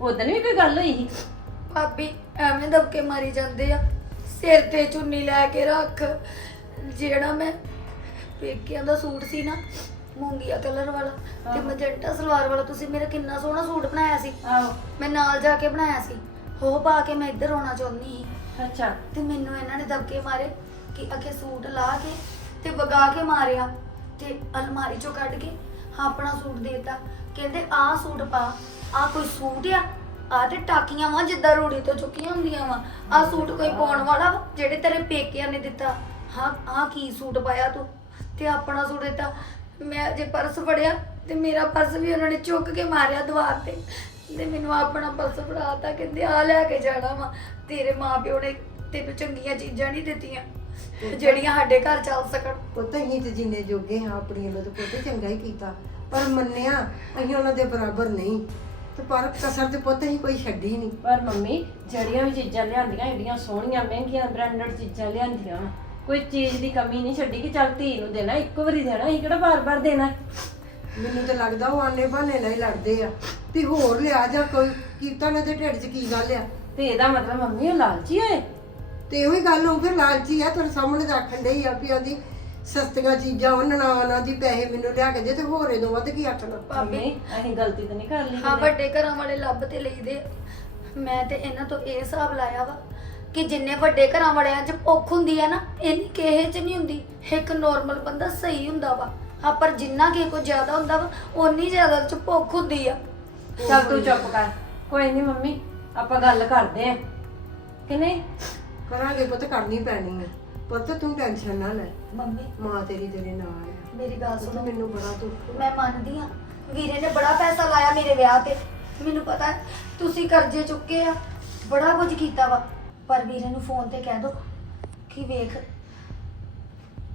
ਉਦੋਂ ਵੀ ਕੋਈ ਗੱਲ ਹੋਈ ਸੀ? ਭਾਬੀ ਐਵੇਂ ਦਬਕੇ ਮਾਰੀ ਜਾਂਦੇ ਆ। ਸਿਰ ਤੇ ਚੁੰਨੀ ਲੈ ਕੇ ਰੱਖ। ਜਿਹੜਾ ਮੈਂ ਪੇਕਿਆਂ ਦਾ ਸੂਟ ਸੀ ਨਾ ਮੂੰਗੀਆ ਕਲਰ ਵਾਲਾ ਤੇ ਮਜੰਟਾ ਸਲਵਾਰ ਵਾਲਾ ਤੁਸੀਂ ਮੇਰਾ ਕਿੰਨਾ ਸੋਹਣਾ ਸੂਟ ਬਣਾਇਆ ਸੀ। ਆਹੋ। ਮੈਂ ਨਾਲ ਜਾ ਕੇ ਬਣਾਇਆ ਸੀ। ਉਹ ਪਾ ਕੇ ਮੈਂ ਇੱਧਰ ਆਉਣਾ ਚਾਹੁੰਦੀ ਸੀ। ਅੱਛਾ। ਤੇ ਮੈਨੂੰ ਇਹਨਾਂ ਨੇ ਦਬਕੇ ਮਾਰੇ ਕਿ ਅਖੇ ਸੂਟ ਲਾ ਕੇ ਤੇ ਵਗਾ ਕੇ ਮਾਰਿਆ ਤੇ ਅਲਮਾਰੀ ਚੋਂ ਕੱਢ ਕੇ ਆਪਣਾ ਸੂਟ ਦੇਤਾ। ਕਹਿੰਦੇ ਆਹ ਸੂਟ ਪਾ ਆਹ ਕੋਈ ਸੂਟ ਆ? ਆ ਤੇ ਟਾਕੀਆਂ ਵਾਂ ਜਿੱਦਾਂ ਰੂੜੀ ਤੋਂ ਚੁੱਕੀਆਂ ਹੁੰਦੀਆਂ ਵਾਂ। ਆਹ ਸੂਟ ਕੋਈ ਪਾਉਣ ਵਾਲਾ ਵਾ ਜਿਹੜੇ ਤੇਰੇ ਪੇਕਿਆਂ ਨੇ ਦਿੱਤਾ। ਹਾਂ ਆਹ ਕੀ ਸੂਟ ਪਾਇਆ ਤੂੰ? ਤੇ ਆਪਣਾ ਸੂਟ ਦਿੱਤਾ। ਮੈਂ ਜੇ ਪਰਸ ਫੜਿਆ ਤੇ ਮੇਰਾ ਪਰਸ ਵੀ ਉਹਨਾਂ ਨੇ ਚੁੱਕ ਕੇ ਮਾਰਿਆ ਦੀਵਾਰ ਤੇ। ਤੇ ਮੈਨੂੰ ਆਪਣਾ ਪਰਸ ਫੜਾਤਾ ਕਹਿੰਦੇ ਆ ਲੈ ਕੇ ਜਾਣਾ ਵਾ। ਤੇਰੇ ਮਾਪਿਓ ਨੇ ਤੈਨੂੰ ਚੰਗੀਆਂ ਚੀਜ਼ਾਂ ਨਹੀਂ ਦਿੱਤੀਆਂ ਜਿਹੜੀਆਂ ਸਾਡੇ ਘਰ ਚੱਲ ਸਕਣ। ਪੁੱਤ ਅਸੀਂ ਤੇ ਜਿੰਨੇ ਜੋਗੇ ਹਾਂ ਆਪਣੀਆਂ ਨੂੰ ਤਾਂ ਪੁੱਤ ਚੰਗਾ ਹੀ ਕੀਤਾ। ਪਰ ਮੰਨਿਆ ਅਸੀਂ ਉਹਨਾਂ ਦੇ ਬਰਾਬਰ ਨਹੀਂ। ਤੇ ਪਰ ਕਸਰ ਤੇ ਪੁੱਤ ਅਸੀਂ ਕੋਈ ਛੱਡੀ ਨਹੀਂ। ਪਰ ਮੰਮੀ ਜਿਹੜੀਆਂ ਵੀ ਚੀਜ਼ਾਂ ਲਿਆਂਦੀਆਂ ਏਡੀਆਂ ਸੋਹਣੀਆਂ ਮਹਿੰਗੀਆਂ ਬ੍ਰਾਂਡਡ ਚੀਜ਼ਾਂ ਲਿਆਂਦੀਆਂ। ਵਾਂ। ਕੋਈ ਚੀਜ਼ ਦੀ ਕਮੀ ਨਹੀਂ ਛੱਡੀ ਕਿ ਚੱਲ ਧੀ ਨੂੰ ਦੇਣਾ ਇੱਕੋ ਵਾਰੀ ਦੇਣਾ ਅਸੀਂ ਕਿਹੜਾ ਬਾਰ-ਬਾਰ ਦੇਣਾ? ਮੈਨੂੰ ਤਾਂ ਲੱਗਦਾ ਉਹ ਆਨੇ ਬਹਾਨੇ ਨਾਲ ਹੀ ਲੜਦੇ ਆ। ਵੀ ਹੋਰ ਲਿਆ ਜਾਂ ਕੋਈ ਕੀਤਾ ਨੇ ਤੇ ਢਿੱਡ 'ਚ ਕੀ ਗੱਲ ਆ? ਤੇ ਇਹਦਾ ਮਤਲਬ ਮੰਮੀ ਉਹ ਲਾਲਚੀ ਹੋਏ? ਤੇ ਇਹੋ ਹੀ ਗੱਲ ਹੋ ਫਿਰ ਲਾਲਚੀ ਆ ਤੇਰੇ ਸਾਹਮਣੇ ਤਾਂ ਆਖਣ ਡਈ ਆ ਵੀ ਆਂਦੀ ਸਸਤੀਆਂ ਚੀਜ਼ਾਂ ਉਹਨਾਂ ਉਹਨਾਂ ਦੀ ਪੈਸੇ ਮੈਨੂੰ ਲਿਆ ਕੇ ਦੇ ਤੇ ਹੋਰ ਇਹਦੋਂ ਵੱਧ ਕੀ ਆਖਣਾ? ਮੰਮੀ ਅਸੀਂ ਗਲਤੀ ਤਾਂ ਨਹੀਂ ਕਰ ਲਈ ਹਾਂ। ਵੱਡੇ ਘਰਾਂ ਵਾਲੇ ਲੱਭ ਤੇ ਲਈਦੇ। ਮੈਂ ਤੇ ਇਹਨਾਂ ਤੋਂ ਇਹ ਹਿਸਾਬ ਲਾਇਆ ਵਾ ਕਿ ਜਿੰਨੇ ਵੱਡੇ ਘਰਾਂ ਵਾਲਿਆਂ 'ਚ ਭੁੱਖ ਹੁੰਦੀ ਆ ਨਾ ਇੰਨੀ ਕਿਸੇ 'ਚ ਨਹੀਂ ਹੁੰਦੀ। ਇੱਕ ਨੋਰਮਲ ਬੰਦਾ ਸਹੀ ਹੁੰਦਾ ਵਾ। ਹਾਂ ਪਰ ਜਿੰਨਾ ਕਿਸੇ ਕੋ ਜ਼ਿਆਦਾ ਹੁੰਦਾ ਵਾ ਓਨੀ ਜ਼ਿਆਦਾ 'ਚ ਭੁੱਖ ਹੁੰਦੀ ਆ। ਚੱਲ ਤੂੰ ਚੁੱਪ ਕਰ। ਕੋਈ ਨਹੀਂ ਮੰਮੀ ਆਪਾਂ ਗੱਲ ਕਰਦੇ ਆ। ਕਿ ਨਹੀਂ? ਕਰਾਂਗੇ ਪੁੱਤ ਕਰਨੀ ਪੈਣੀ ਆ ਪੁੱਤ ਤੂੰ ਟੈਨਸ਼ਨ ਨਾ ਲੈ। ਮੰਮੀ। ਮਾਂ ਤੇਰੀ ਤੇਰੇ ਨਾਲ ਆ। ਮੇਰੀ ਗੱਲ ਪੁੱਤ ਸੁਣੋ। ਮੈਨੂੰ ਬੜਾ ਦੁੱਖ ਮੈਂ ਮੰਨਦੀ ਆ। ਵੀਰੇ ਨੇ ਬੜਾ ਪੈਸਾ ਲਾਇਆ ਮੇਰੇ ਵਿਆਹ ਤੇ। ਮੈਨੂੰ ਪਤਾ ਹੈ ਤੁਸੀਂ ਕਰਜ਼ੇ ਚੁੱਕੇ ਆ। ਬੜਾ ਕੁਝ ਕੀਤਾ ਵਾ। ਪਰ ਵੀਰੇ ਨੂੰ ਫੋਨ ਤੇ ਕਹਿ ਦੋ ਕਿ ਵੇਖ,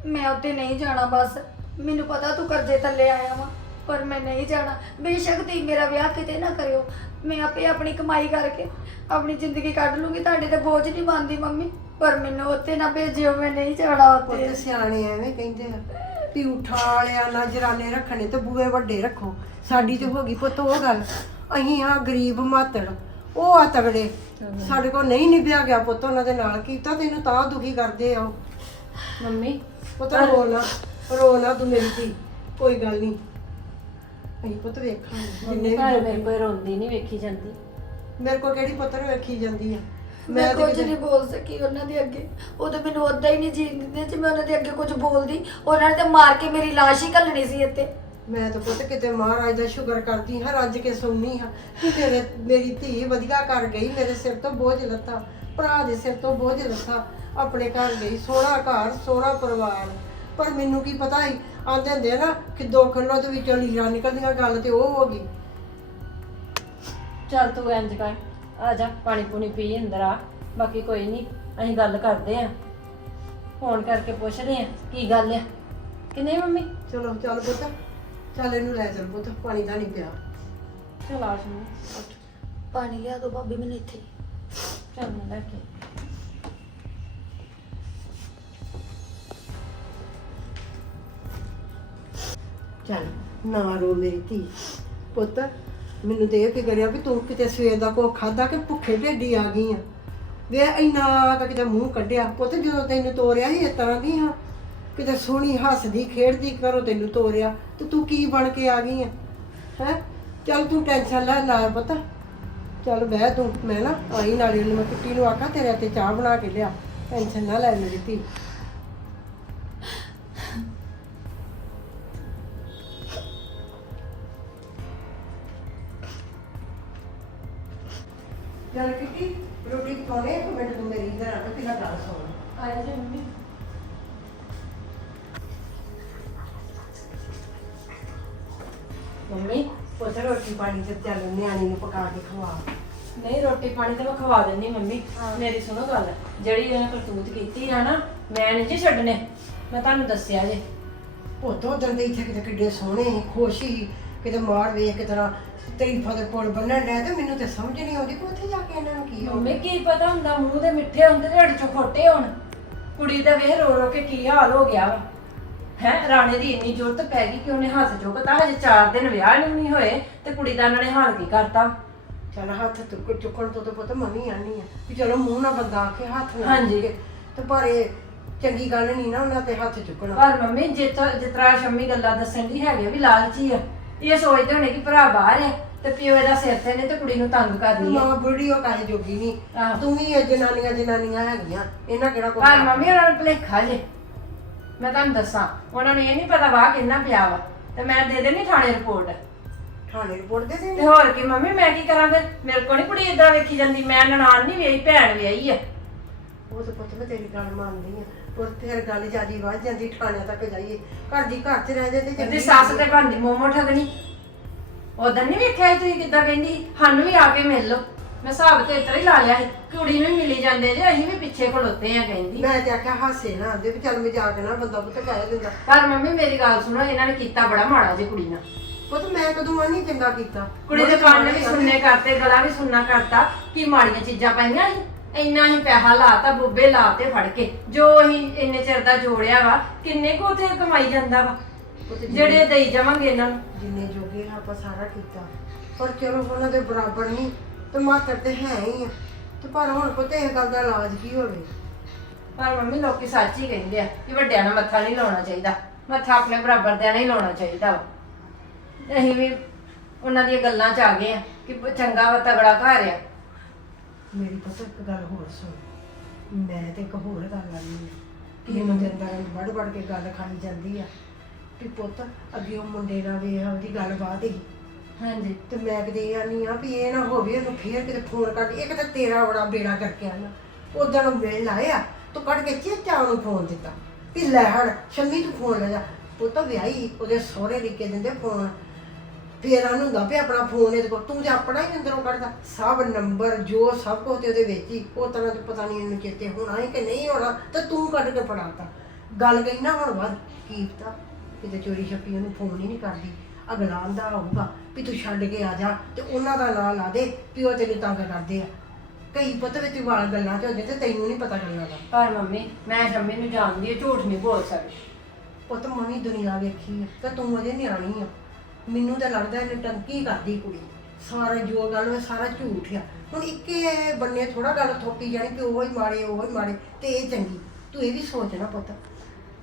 ਮੈਂ ਉੱਤੇ ਨਹੀਂ ਜਾਣਾ ਬਸ। ਮੈਨੂੰ ਪਤਾ ਤੂੰ ਕਰਜ਼ੇ ਥੱਲੇ ਆਇਆ ਵਾ, ਪਰ ਮੈਂ ਨਹੀਂ ਜਾਣਾ। ਬੇਸ਼ੱਕ ਤੀ ਮੇਰਾ ਵਿਆਹ ਕਿਤੇ ਨਾ ਕਰਿਓ। ਮੈਂ ਆਪੇ ਆਪਣੀ ਕਮਾਈ ਕਰਕੇ ਆਪਣੀ ਜ਼ਿੰਦਗੀ ਕੱਢ ਲੂੰਗੀ, ਤੁਹਾਡੇ ਤੇ ਬੋਝ ਨਹੀਂ ਬਣਦੀ ਮੰਮੀ। ਪਰ ਮੈਨੂੰ ਉੱਤੇ ਨਾ ਭੇਜਿਓ, ਮੈਂ ਨਹੀਂ ਜਾਣਾ ਉੱਤੇ ਪੁੱਤ ਸਿਆਣੇ ਐਵੇਂ ਕਹਿੰਦੇ ਆ, ਵੀ ਉਠਾ ਵਾਲਿਆਂ ਨਾਲ ਜਰਾਨੇ ਰੱਖਣੇ ਤੇ ਬੂਏ ਵੱਡੇ ਰੱਖੋ। ਸਾਡੀ ਤੇ ਹੋ ਗਈ ਪੁੱਤ ਉਹ ਗੱਲ। ਅਸੀਂ ਆ ਗਰੀਬ ਮਾਤੜ, ਉਹ ਆ ਤਗੜੇ। ਸਾਡੇ ਕੋਲ ਨਹੀਂ ਨਿਭਿਆ ਗਿਆ ਪੁੱਤ ਉਹਨਾਂ ਦੇ ਨਾਲ। ਕੀਤਾ ਤੈਨੂੰ ਤਾਂ ਦੁਖੀ ਕਰਦੇ ਆ ਉਹ। ਮੰਮੀ ਪੁੱਤ ਰੋ ਨਾ ਰੋ ਨਾ ਤੂੰ ਮੇਰੀ ਧੀ। ਕੋਈ ਗੱਲ ਨਹੀਂ। ਅਸੀਂ ਪੁੱਤ ਵੇਖਾਂਗੇ। ਜਿੰਨੇ ਘਰ ਮੇਰੇ ਕੋਈ ਰੋਂਦੀ ਨਹੀਂ ਵੇਖੀ ਜਾਂਦੀ। ਮੇਰੇ ਕੋਲ ਕਿਹੜੀ ਪੁੱਤਰ ਵੇਖੀ ਜਾਂਦੀ ਆ? ਮੈਂ ਕੁਝ ਨਹੀਂ ਬੋਲ ਸਕੀ ਉਹਨਾਂ ਦੇ ਅੱਗੇ। ਉਹ ਤਾਂ ਮੈਨੂੰ ਉਦਾਂ ਹੀ ਨਹੀਂ ਜੀਣ ਦਿੰਦੇ ਜੇ ਮੈਂ ਉਹਨਾਂ ਦੇ ਅੱਗੇ ਕੁਝ ਬੋਲਦੀ। ਉਹਨਾਂ ਨੇ ਤਾਂ ਮਾਰ ਕੇ ਮੇਰੀ ਲਾਸ਼ ਹੀ ਘੱਲਣੀ ਸੀ ਇੱਥੇ। ਮੈਂ ਤਾਂ ਪੁੱਤ ਕਿਤੇ ਮਹਾਰਾਜ ਦਾ ਸ਼ੁਕਰ ਕਰਦੀ ਹਾਂ ਰੱਜ ਕੇ ਸੌਂਦੀ ਹਾਂ। ਕਿ ਮੇਰੇ ਮੇਰੀ ਧੀ ਵਧੀਆ ਕਰ ਗਈ ਮੇਰੇ ਸਿਰ ਤੋਂ ਬੋਝ ਲੱਥਾ ਭਰਾ ਦੇ ਸਿਰ ਤੋਂ ਬੋਝ ਲੱਥਾ ਆਪਣੇ ਘਰ ਗਈ ਸੋਹਣਾ ਘਰ ਸੋਹਣਾ ਪਰਿਵਾਰ। ਪਰ ਮੈਨੂੰ ਕੀ ਪਤਾ ਸੀ ਆਂਦੇ ਹੁੰਦੇ ਆ ਨਾ ਕਿ ਦੋ ਖੰਡਾਂ ਦੇ ਵਿੱਚੋਂ ਲੀਰਾਂ ਨਿਕਲਦੀਆਂ ਗੱਲ ਤੇ ਉਹ ਹੋ ਗਈ। ਚੱਲ ਤੂੰ ਇੰਜ ਕਰ ਆ ਜਾ ਪਾਣੀ ਪੂਣੀ ਪੀ ਅੰਦਰ ਆ। ਬਾਕੀ ਕੋਈ ਨਹੀਂ ਅਸੀਂ ਗੱਲ ਕਰਦੇ ਆ ਫੋਨ ਕਰਕੇ ਪੁੱਛਦੇ ਆ ਕੀ ਗੱਲ ਆ? ਕਿ ਨਹੀਂ ਮੰਮੀ? ਚਲੋ ਚੱਲ ਪੁੱਤ। ਚੱਲ ਇਹਨੂੰ ਲੈ ਚੱਲ ਪੁੱਤ ਪਾਣੀ ਦਾ ਨਹੀਂ ਪਿਆ। ਚਲ ਆ ਸ਼ਮੀ ਪਾਣੀ ਲਿਆ ਦੋ ਭਾਬੀ ਮੈਨੂੰ ਇੱਥੇ। ਚੱਲ ਮੈਂ ਲੈ ਕੇ ਚੱਲ ਨਾ ਰੋ ਮੇਰੀ ਧੀ। ਪੁੱਤ ਮੈਨੂੰ ਤੇ ਇਹ ਫਿਕਰ ਆ ਵੀ ਤੂੰ ਕਿਤੇ ਸਵੇਰ ਦਾ ਕੋ ਖਾਦਾ ਕਿ ਭੁੱਖੇ ਢੇਡੀ ਆ ਗਈ ਆ। ਵੇ ਇੰਨਾ ਕੁ ਕਿਤੇ ਮੂੰਹ ਕੱਢਿਆ। ਪੁੱਤ ਜਦੋਂ ਤੈਨੂੰ ਤੋਰਿਆ ਸੀ ਇਸ ਤਰ੍ਹਾਂ ਦੀ ਹਾਂ ਕਿਤੇ ਸੋਹਣੀ ਹੱਸਦੀ, ਖੇਡਦੀ ਕਰੋ, ਤੈਨੂੰ ਤੋਰਿਆ। ਤੇ ਤੂੰ ਕੀ ਬਣ ਕੇ ਆ ਗਈ ਆ? ਹੈ? ਚੱਲ ਤੂੰ ਟੈਨਸ਼ਨ ਲੈ ਨਾ ਪੁੱਤ। ਚੱਲ ਬਹਿ ਤੂੰ, ਮੈਂ ਨਾ ਆਈ ਨਾਲੇ ਉਹਨੂੰ ਮੈਂ ਕੁੱਟੀ ਨੂੰ ਆਖਾਂ, ਤੇਰੇ ਤੇ ਚਾਹ ਬਣਾ ਕੇ ਲਿਆ। ਟੈਨਸ਼ਨ ਨਾ ਲੈ ਮੇਰੀ ਧੀ। ਚੱਲ ਕਿੱਟੀ, ਰੋਟੀ ਪਕਾਉਣੇ ਇੱਕ ਮਿੰਟ ਤੂੰ ਮੇਰੀ ਇੱਧਰ ਆ ਕੇ ਪਹਿਲਾਂ ਗੱਲ ਸੁਣ। ਆਇਆ ਜੀ ਮੰਮੀ। ਰੋਟੀ ਪਾਣੀ ਤੇ ਚੱਲ ਨਿਆਣੀ ਨੂੰ ਪਕਾ ਕੇ ਖਵਾ। ਨਹੀਂ ਰੋਟੀ ਪਾਣੀ ਤਾਂ ਮੈਂ ਖਵਾ ਦਿੰਦੀ ਮੰਮੀ। ਮੇਰੀ ਸੁਣੋ ਗੱਲ ਜਿਹੜੀ ਇਹਨੇ ਕਰਤੂਤ ਕੀਤੀ ਆ ਨਾ ਮੈਂ ਨਹੀਂ ਜੀ ਛੱਡਨੇ ਮੈਂ ਤੁਹਾਨੂੰ ਦੱਸਿਆ ਜੇ। ਪੁੱਤ ਉਦੋਂ ਦੇ ਇੱਥੇ ਕਿਤੇ ਕਿੱਡੇ ਸੋਹਣੇ ਸੀ ਖੁਸ਼ ਸੀ ਕਿਤੇ ਮਾਰ ਵੇਖ ਕੇ ਤਰ੍ਹਾਂ ਤਰੀਫਾਂ ਦੇ ਪੁੱਲ ਬੰਨਣ ਡਿਆ ਤੇ ਮੈਨੂੰ ਤੇ ਸਮਝ ਨਹੀਂ ਆਉਂਦੀ ਕਿ ਉੱਥੇ ਜਾ ਕੇ ਇਹਨਾਂ ਨੂੰ ਕੀ ਹੋ ਮੰਮੀ ਕੀ ਪਤਾ ਹੁੰਦਾ ਮੂੰਹ ਦੇ ਮਿੱਠੇ ਹੁੰਦੇ ਤੇ ਹੱਡ ਚੋਂ ਖੋਟੇ ਹੋਣ। ਕੁੜੀ ਦਾ ਵੇਹ ਰੋ ਰੋ ਕੇ ਕੀ ਹਾਲ ਹੋ ਗਿਆ ਵਾ। ਹੈ ਰਾਣੇ ਦੀ ਇੰਨੀ ਜ਼ਰੂਰਤ ਪੈ ਗਈ ਕਿ ਉਹਨੇ ਹੱਥ ਚੁੱਕਤਾ ਹਜੇ 4 ਦਿਨ ਵਿਆਹ ਨੂੰ ਨਹੀਂ ਹੋਏ ਤੇ ਕੁੜੀ ਦਾ ਉਹਨਾਂ ਨੇ ਹਾਲ ਕੀ ਕਰਤਾ? ਚੱਲ ਹੱਥ ਚੁੱਕ ਚੁੱਕਣ ਤੋਂ ਤਾਂ ਪੁੱਤ ਮੰਮੀ ਆਣੀ ਆ ਕਿ ਚਲੋ ਮੂੰਹ ਨਾਲ ਬੰਦਾ ਆਖੇ ਹੱਥ ਨਾਲ ਹਾਂਜੀ। ਚੁੱਕੇ। ਤੇ ਪਰ ਇਹ ਚੰਗੀ ਗੱਲ ਨਹੀਂ ਨਾ ਉਹਨਾਂ ਤੇ ਹੱਥ ਚੁੱਕਣਾ। ਪਰ ਮੰਮੀ ਜਿੱਤ ਜਿਤਰਾ ਸ਼ੰਮੀ ਗੱਲਾਂ ਦੱਸਣ ਦੀ ਹੈਗੇ ਵੀ ਲਾਲਚੀ ਆ। ਇਹ ਸੋਚਦੇ ਹੋਣੇ ਕਿ ਭਰਾ ਬਾਹਰ ਹੈ ਤੇ ਪਿਓ ਇਹਦਾ ਸਿਰ ਤੇ ਨੇ ਤੇ ਕੁੜੀ ਨੂੰ ਤੰਗ ਕਰ ਰਹੀ ਹੈ ਮਾਂ ਬੁੜੀ ਉਹ ਕਾਹੇ ਜੋਗੀ ਨਹੀਂ। ਤੂੰ ਵੀ ਇਹ ਜਨਾਨੀਆਂ ਜਨਾਨੀਆਂ ਹੈਗੀਆਂ ਇਹਨਾਂ ਕਿਹੜਾ ਕੋਈ ਪਰ ਮੰਮੀ ਉਹਨਾਂ ਨੂੰ ਭੁਲੇਖਾ ਜੇ। ਮੈਂ ਤੁਹਾਨੂੰ ਦੱਸਾਂ ਉਹਨਾਂ ਨੂੰ ਇਹ ਨਹੀਂ ਪਤਾ ਵਾਹ ਕਿੰਨਾ ਪਿਆ ਵਾ ਤੇ ਮੈਂ ਦੇ ਦੇਣੀ ਥਾਣੇ ਰਿਪੋਰਟ ਥਾਣੇ ਰਿਪੋਰਟ ਦੇ ਤੇ ਹੋਰ ਕੀ ਮੰਮੀ ਮੈਂ ਕੀ ਕਰਾਂ ਫਿਰ? ਮੇਰੇ ਕੋਲ ਨਹੀਂ ਕੁੜੀ ਇਦਾਂ ਵੇਖੀ ਜਾਂਦੀ ਮੈਂ ਨਨਾਣ ਨਹੀਂ ਵਿਆਹੀ ਭੈਣ ਵਿਆਹੀ ਆ। ਉਹ ਤਾਂ ਪੁੱਤ ਮੈਂ ਤੇਰੀ ਗੱਲ ਮੰਨਦੀ ਆ। ਪਰ ਫਿਰ ਗੱਲ ਜਿਆਦੀ ਵੱਧ ਜਾਂਦੀ ਥਾਣੇ ਤੱਕ ਜਾਈਏ। ਘਰ ਦੀ ਘਰ 'ਚ ਰਹਿ ਜਾਂਦੇ ਇਹਦੀ ਸੱਸ ਤੇ ਬੰਦੀ ਮੋਮੋ ਠਗਣੀ। ਉਦੋਂ ਨਹੀਂ ਵੇਖਿਆ ਸੀ ਤੁਸੀਂ ਕਿੱਦਾਂ ਕਹਿੰਦੀ? ਸੀ? ਸਾਨੂੰ ਵੀ ਆ ਕੇ ਮਿਲ ਲਓ। ਮੈਂ ਹਿਸਾਬ ਤੇ ਇਤਰਾ ਹੀ ਲਾ ਲਿਆ ਸੀ। ਕੁੜੀ ਨੂੰ ਵੀ ਮਿਲੀ ਜਾਂਦੇ ਜੇ ਅਸੀਂ ਵੀ ਪਿੱਛੇ ਖਲੋਤੇ ਆ ਕਹਿੰਦੀ। ਮੈਂ ਤੇ ਆਖਿਆ ਹਾਸੇ ਨਾ ਆਂਦੇ ਵੀ ਚੱਲ ਮਜ਼ਾਕ ਨਾ ਬੰਦਾ ਪੁੱਤ ਕਹਿ ਦਿੰਦਾ। ਪਰ ਮੰਮੀ ਮੇਰੀ ਗੱਲ ਸੁਣੋ ਇਹਨਾਂ ਨੇ ਕੀਤਾ ਬੜਾ ਮਾੜਾ ਜੇ ਕੁੜੀ ਨਾਲ। ਪੁੱਤ ਮੈਂ ਕਦੋਂ ਆਨੀ ਚੰਗਾ ਕੀਤਾ? ਕੁੜੀ ਦੇ ਕੰਨ ਵੀ ਸੁਣਨੇ ਕਰਤੇ ਗਲਾ ਵੀ ਸੁਣਨਾ ਕਰਤਾ ਕੀ ਮਾੜੀਆਂ ਚੀਜ਼ਾਂ ਪਾਈਆਂ ਸੀ। ਇੰਨਾ ਹੀ ਪੈਸਾ ਲਾਤਾ ਬੁੱਬੇ ਲਾਤੇ ਫੜ ਕੇ। ਜੋ ਅਸੀਂ ਇੰਨੇ ਚਿਰ ਦਾ ਜੋੜਿਆ ਵਾ ਕਿੰਨੇ ਕੋ ਉਥੇ ਕਮਾਈ ਜਾਂਦਾ ਵਾ। ਜਿਹੜੇ ਦੇਈ ਜਾਵਾਂਗੇ ਇਹਨਾਂ ਨੂੰ। ਜਿੰਨੇ ਜੋਗੇ ਆ ਆਪਾਂ ਸਾਰਾ ਕੀਤਾ। ਪਰ ਚਲੋ ਉਹਨਾਂ ਦੇ ਬਰਾਬਰ ਨਹੀਂ। ਤੇ ਮਾਤਰ ਤੇ ਹੈ ਹੀ ਆ। ਤੇ ਪਰ ਹੁਣ ਪੁੱਤ ਇਹ ਗੱਲ ਦਾ ਇਲਾਜ ਕੀ ਹੋਵੇ? ਪਰ ਮੰਮੀ ਲੋਕੀ ਸੱਚ ਹੀ ਕਹਿੰਦੇ ਆ ਕਿ ਵੱਡਿਆਂ ਨਾਲ ਮੱਥਾ ਨਹੀਂ ਲਾਉਣਾ ਚਾਹੀਦਾ। ਮੱਥਾ ਆਪਣੇ ਬਰਾਬਰ ਦੇ ਨਾਲ ਹੀ ਲਾਉਣਾ ਚਾਹੀਦਾ ਵਾ। ਅਸੀਂ ਵੀ ਉਹਨਾਂ ਦੀਆਂ ਗੱਲਾਂ 'ਚ ਆ ਗਏ ਆ ਕਿ ਚੰਗਾ ਵਾ ਤਗੜਾ ਘਰ ਆ। ਮੇਰੀ ਪੁੱਤ ਇੱਕ ਗੱਲ ਹੋਰ ਸੁਣ। ਮੈਂ ਤੇ ਇੱਕ ਹੋਰ ਗੱਲ ਹੈ ਕਿ ਦੇ ਅੰਦਰ ਵੜ ਵੜ ਕੇ ਗੱਲ ਖਾਣੀ ਜਾਂਦੀ ਆ। ਕਿ ਪੁੱਤ ਅੱਗੇ ਉਹ ਮੁੰਡੇ ਨਾਲ ਵੇਖ ਉਹਦੀ ਗੱਲਬਾਤ ਹੀ ਹਾਂਜੀ। ਤੇ ਮੈਂ ਕਿਤੇ ਇਹ ਆਨੀ ਆ ਵੀ ਇਹ ਨਾ ਹੋਵੇ ਉਹਨੂੰ ਫੇਰ ਕਿਤੇ ਫੋਨ ਕੱਢ ਇੱਕ ਤਾਂ ਤੇਰਾ ਬੜਾ ਬੇੜਾ ਕਰਕੇ ਆਣਾ ਉਦੋਂ ਨੂੰ ਮਿਲ ਆਇਆ ਤੂੰ ਕੱਢ ਕੇ ਚੇਚਾ ਉਹਨੂੰ ਫੋਨ ਦਿੱਤਾ। ਵੀ ਲੈ ਹੜ, ਸ਼ੰਮੀ ਤੂੰ ਫੋਨ ਲੈ ਜਾ। ਪੁੱਤ ਵਿਆਹੀ, ਉਹਦੇ ਸਹੁਰੇ ਲਿਖੇ ਦਿੰਦੇ ਫੋਨ ਫੇਰ ਉਹਨੂੰ ਹੁੰਦਾ ਵੀ ਆਪਣਾ ਫੋਨ ਇਹਦੇ ਕੋਲ। ਤੂੰ ਤੇ ਆਪਣਾ ਹੀ ਅੰਦਰੋਂ ਕੱਢਦਾ। ਸਭ ਨੰਬਰ ਜੋ ਸਭ ਕੁਝ ਤੇ ਉਹਦੇ ਵਿੱਚ ਹੀ। ਉਹ ਤਰ੍ਹਾਂ ਤੇ ਪਤਾ ਨਹੀਂ ਇਹਨੂੰ ਚੇਤੇ ਹੋਣਾ ਹੀ ਕਿ ਨਹੀਂ ਹੋਣਾ, ਤੇ ਤੂੰ ਕੱਢ ਕੇ ਫੜਾਤਾ। ਗੱਲ ਗਈ ਨਾ ਹੁਣ ਵੱਧ। ਕੀ ਪਤਾ ਕਿਤੇ ਚੋਰੀ ਛੱਪੀ ਉਹਨੂੰ ਫੋਨ ਹੀ ਨਹੀਂ ਕਰਦੀ। ਅਗਲਾ ਆਂਦਾ ਹੋਊਗਾ। ਵੀ ਤੂੰ ਛੱਡ ਕੇ ਆ ਜਾ ਤੇ ਉਹਨਾਂ ਦਾ ਨਾਂ ਲਾ ਦੇ ਵੀ ਉਹ ਤੈਨੂੰ ਤੰਗ ਕਰਦੇ ਆ। ਕਈ ਪੁੱਤ ਵਿੱਚ ਵਾਲ ਗੱਲਾਂ ਚ ਹੋ ਜਾਂਦੇ ਤੇ ਤੈਨੂੰ ਨਹੀਂ ਪਤਾ ਗੱਲਾਂ ਦਾ। ਪਰ ਮੰਮੀ ਮੈਂ ਸ਼ੰਮੀ ਨੂੰ ਜਾਣਦੀ ਹਾਂ ਝੂਠ ਨਹੀਂ ਬੋਲ ਸਕਦੀ। ਪੁੱਤ ਮਨੀ ਦੁਨੀਆ ਵੇਖੀ ਆ ਤੇ ਤੂੰ ਅਜੇ ਨਿਆਣੀ ਆ। ਮੈਨੂੰ ਤਾਂ ਲੱਗਦਾ ਇਹਨੇ ਟੰਕੀ ਕਰਦੀ ਕੁੜੀ। ਸਾਰਾ ਜੋ ਗੱਲ ਉਹ ਸਾਰਾ ਝੂਠ ਆ। ਹੁਣ ਇੱਕੇ ਬੰਨੇ ਥੋੜਾ ਗੱਲ ਥੋਪੀ ਜਾਣੀ ਕਿ ਉਹ ਹੀ ਮਾੜੇ ਉਹ ਹੀ ਮਾੜੇ ਤੇ ਇਹ ਚੰਗੀ। ਤੂੰ ਇਹ ਵੀ ਸੋਚਣਾ ਪੁੱਤ।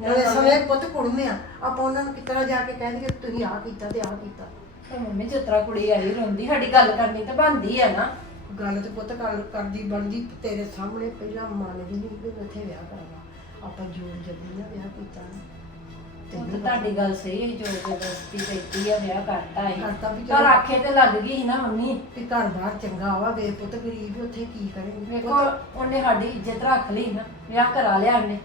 ਨਾਲੇ ਸਮੇਂ ਪੁੱਤ ਕੁੜਮੇ ਆ ਆਪਾਂ ਉਹਨਾਂ ਨੂੰ ਕਿਤਨਾ ਜਾ ਕੇ ਕਹਿ ਦਈਏ ਤੁਸੀਂ ਆਹ ਕੀਤਾ ਤੇ ਆਹ ਕੀਤਾ। ਤੇ ਮੰਮੀ ਜਿਸ ਤਰ੍ਹਾਂ ਕੁੜੀ ਆਈ ਰੋਂਦੀ ਸਾਡੀ ਗੱਲ ਕਰਨੀ ਤਾਂ ਬੰਦੀ ਆ ਨਾ। ਗੱਲ ਤੇ ਪੁੱਤ ਗੱਲ ਕਰਦੀ ਬਣਦੀ ਤੇਰੇ ਸਾਹਮਣੇ ਪਹਿਲਾਂ ਮੰਨਦੀ ਨਹੀਂ ਵੀ ਇੱਥੇ ਵਿਆਹ ਕਰਾਂਗਾ ਆਪਾਂ ਜੋੜ ਜੱਦੀ ਨਾ ਵਿਆਹ ਕੀਤਾ ਨਾ। ਉਹ ਤਾਂ ਤੁਹਾਡੀ ਗੱਲ ਸਹੀ ਹੈ ਜੋ ਜ਼ਬਰਦਸਤੀ ਕੀਤੀ ਆ ਵਿਆਹ ਕਰਤਾ ਹੈ ਕਰਤਾ ਵੀ ਪਰ ਆਖੇ ਤੇ ਲੱਗ ਗਈ ਸੀ ਨਾ ਮੰਮੀ। ਵੀ ਘਰ ਬਾਹਰ ਚੰਗਾ ਵਾ ਵੇ ਪੁੱਤ ਗਰੀਬ ਉੱਥੇ ਕੀ ਕਰੇਂਗੇ? ਵੇਖੋ ਉਹਨੇ ਸਾਡੀ ਇੱਜ਼ਤ ਰੱਖ ਲਈ ਨਾ ਵਿਆਹ ਕਰਾ ਲਿਆ ਉਹਨੇ।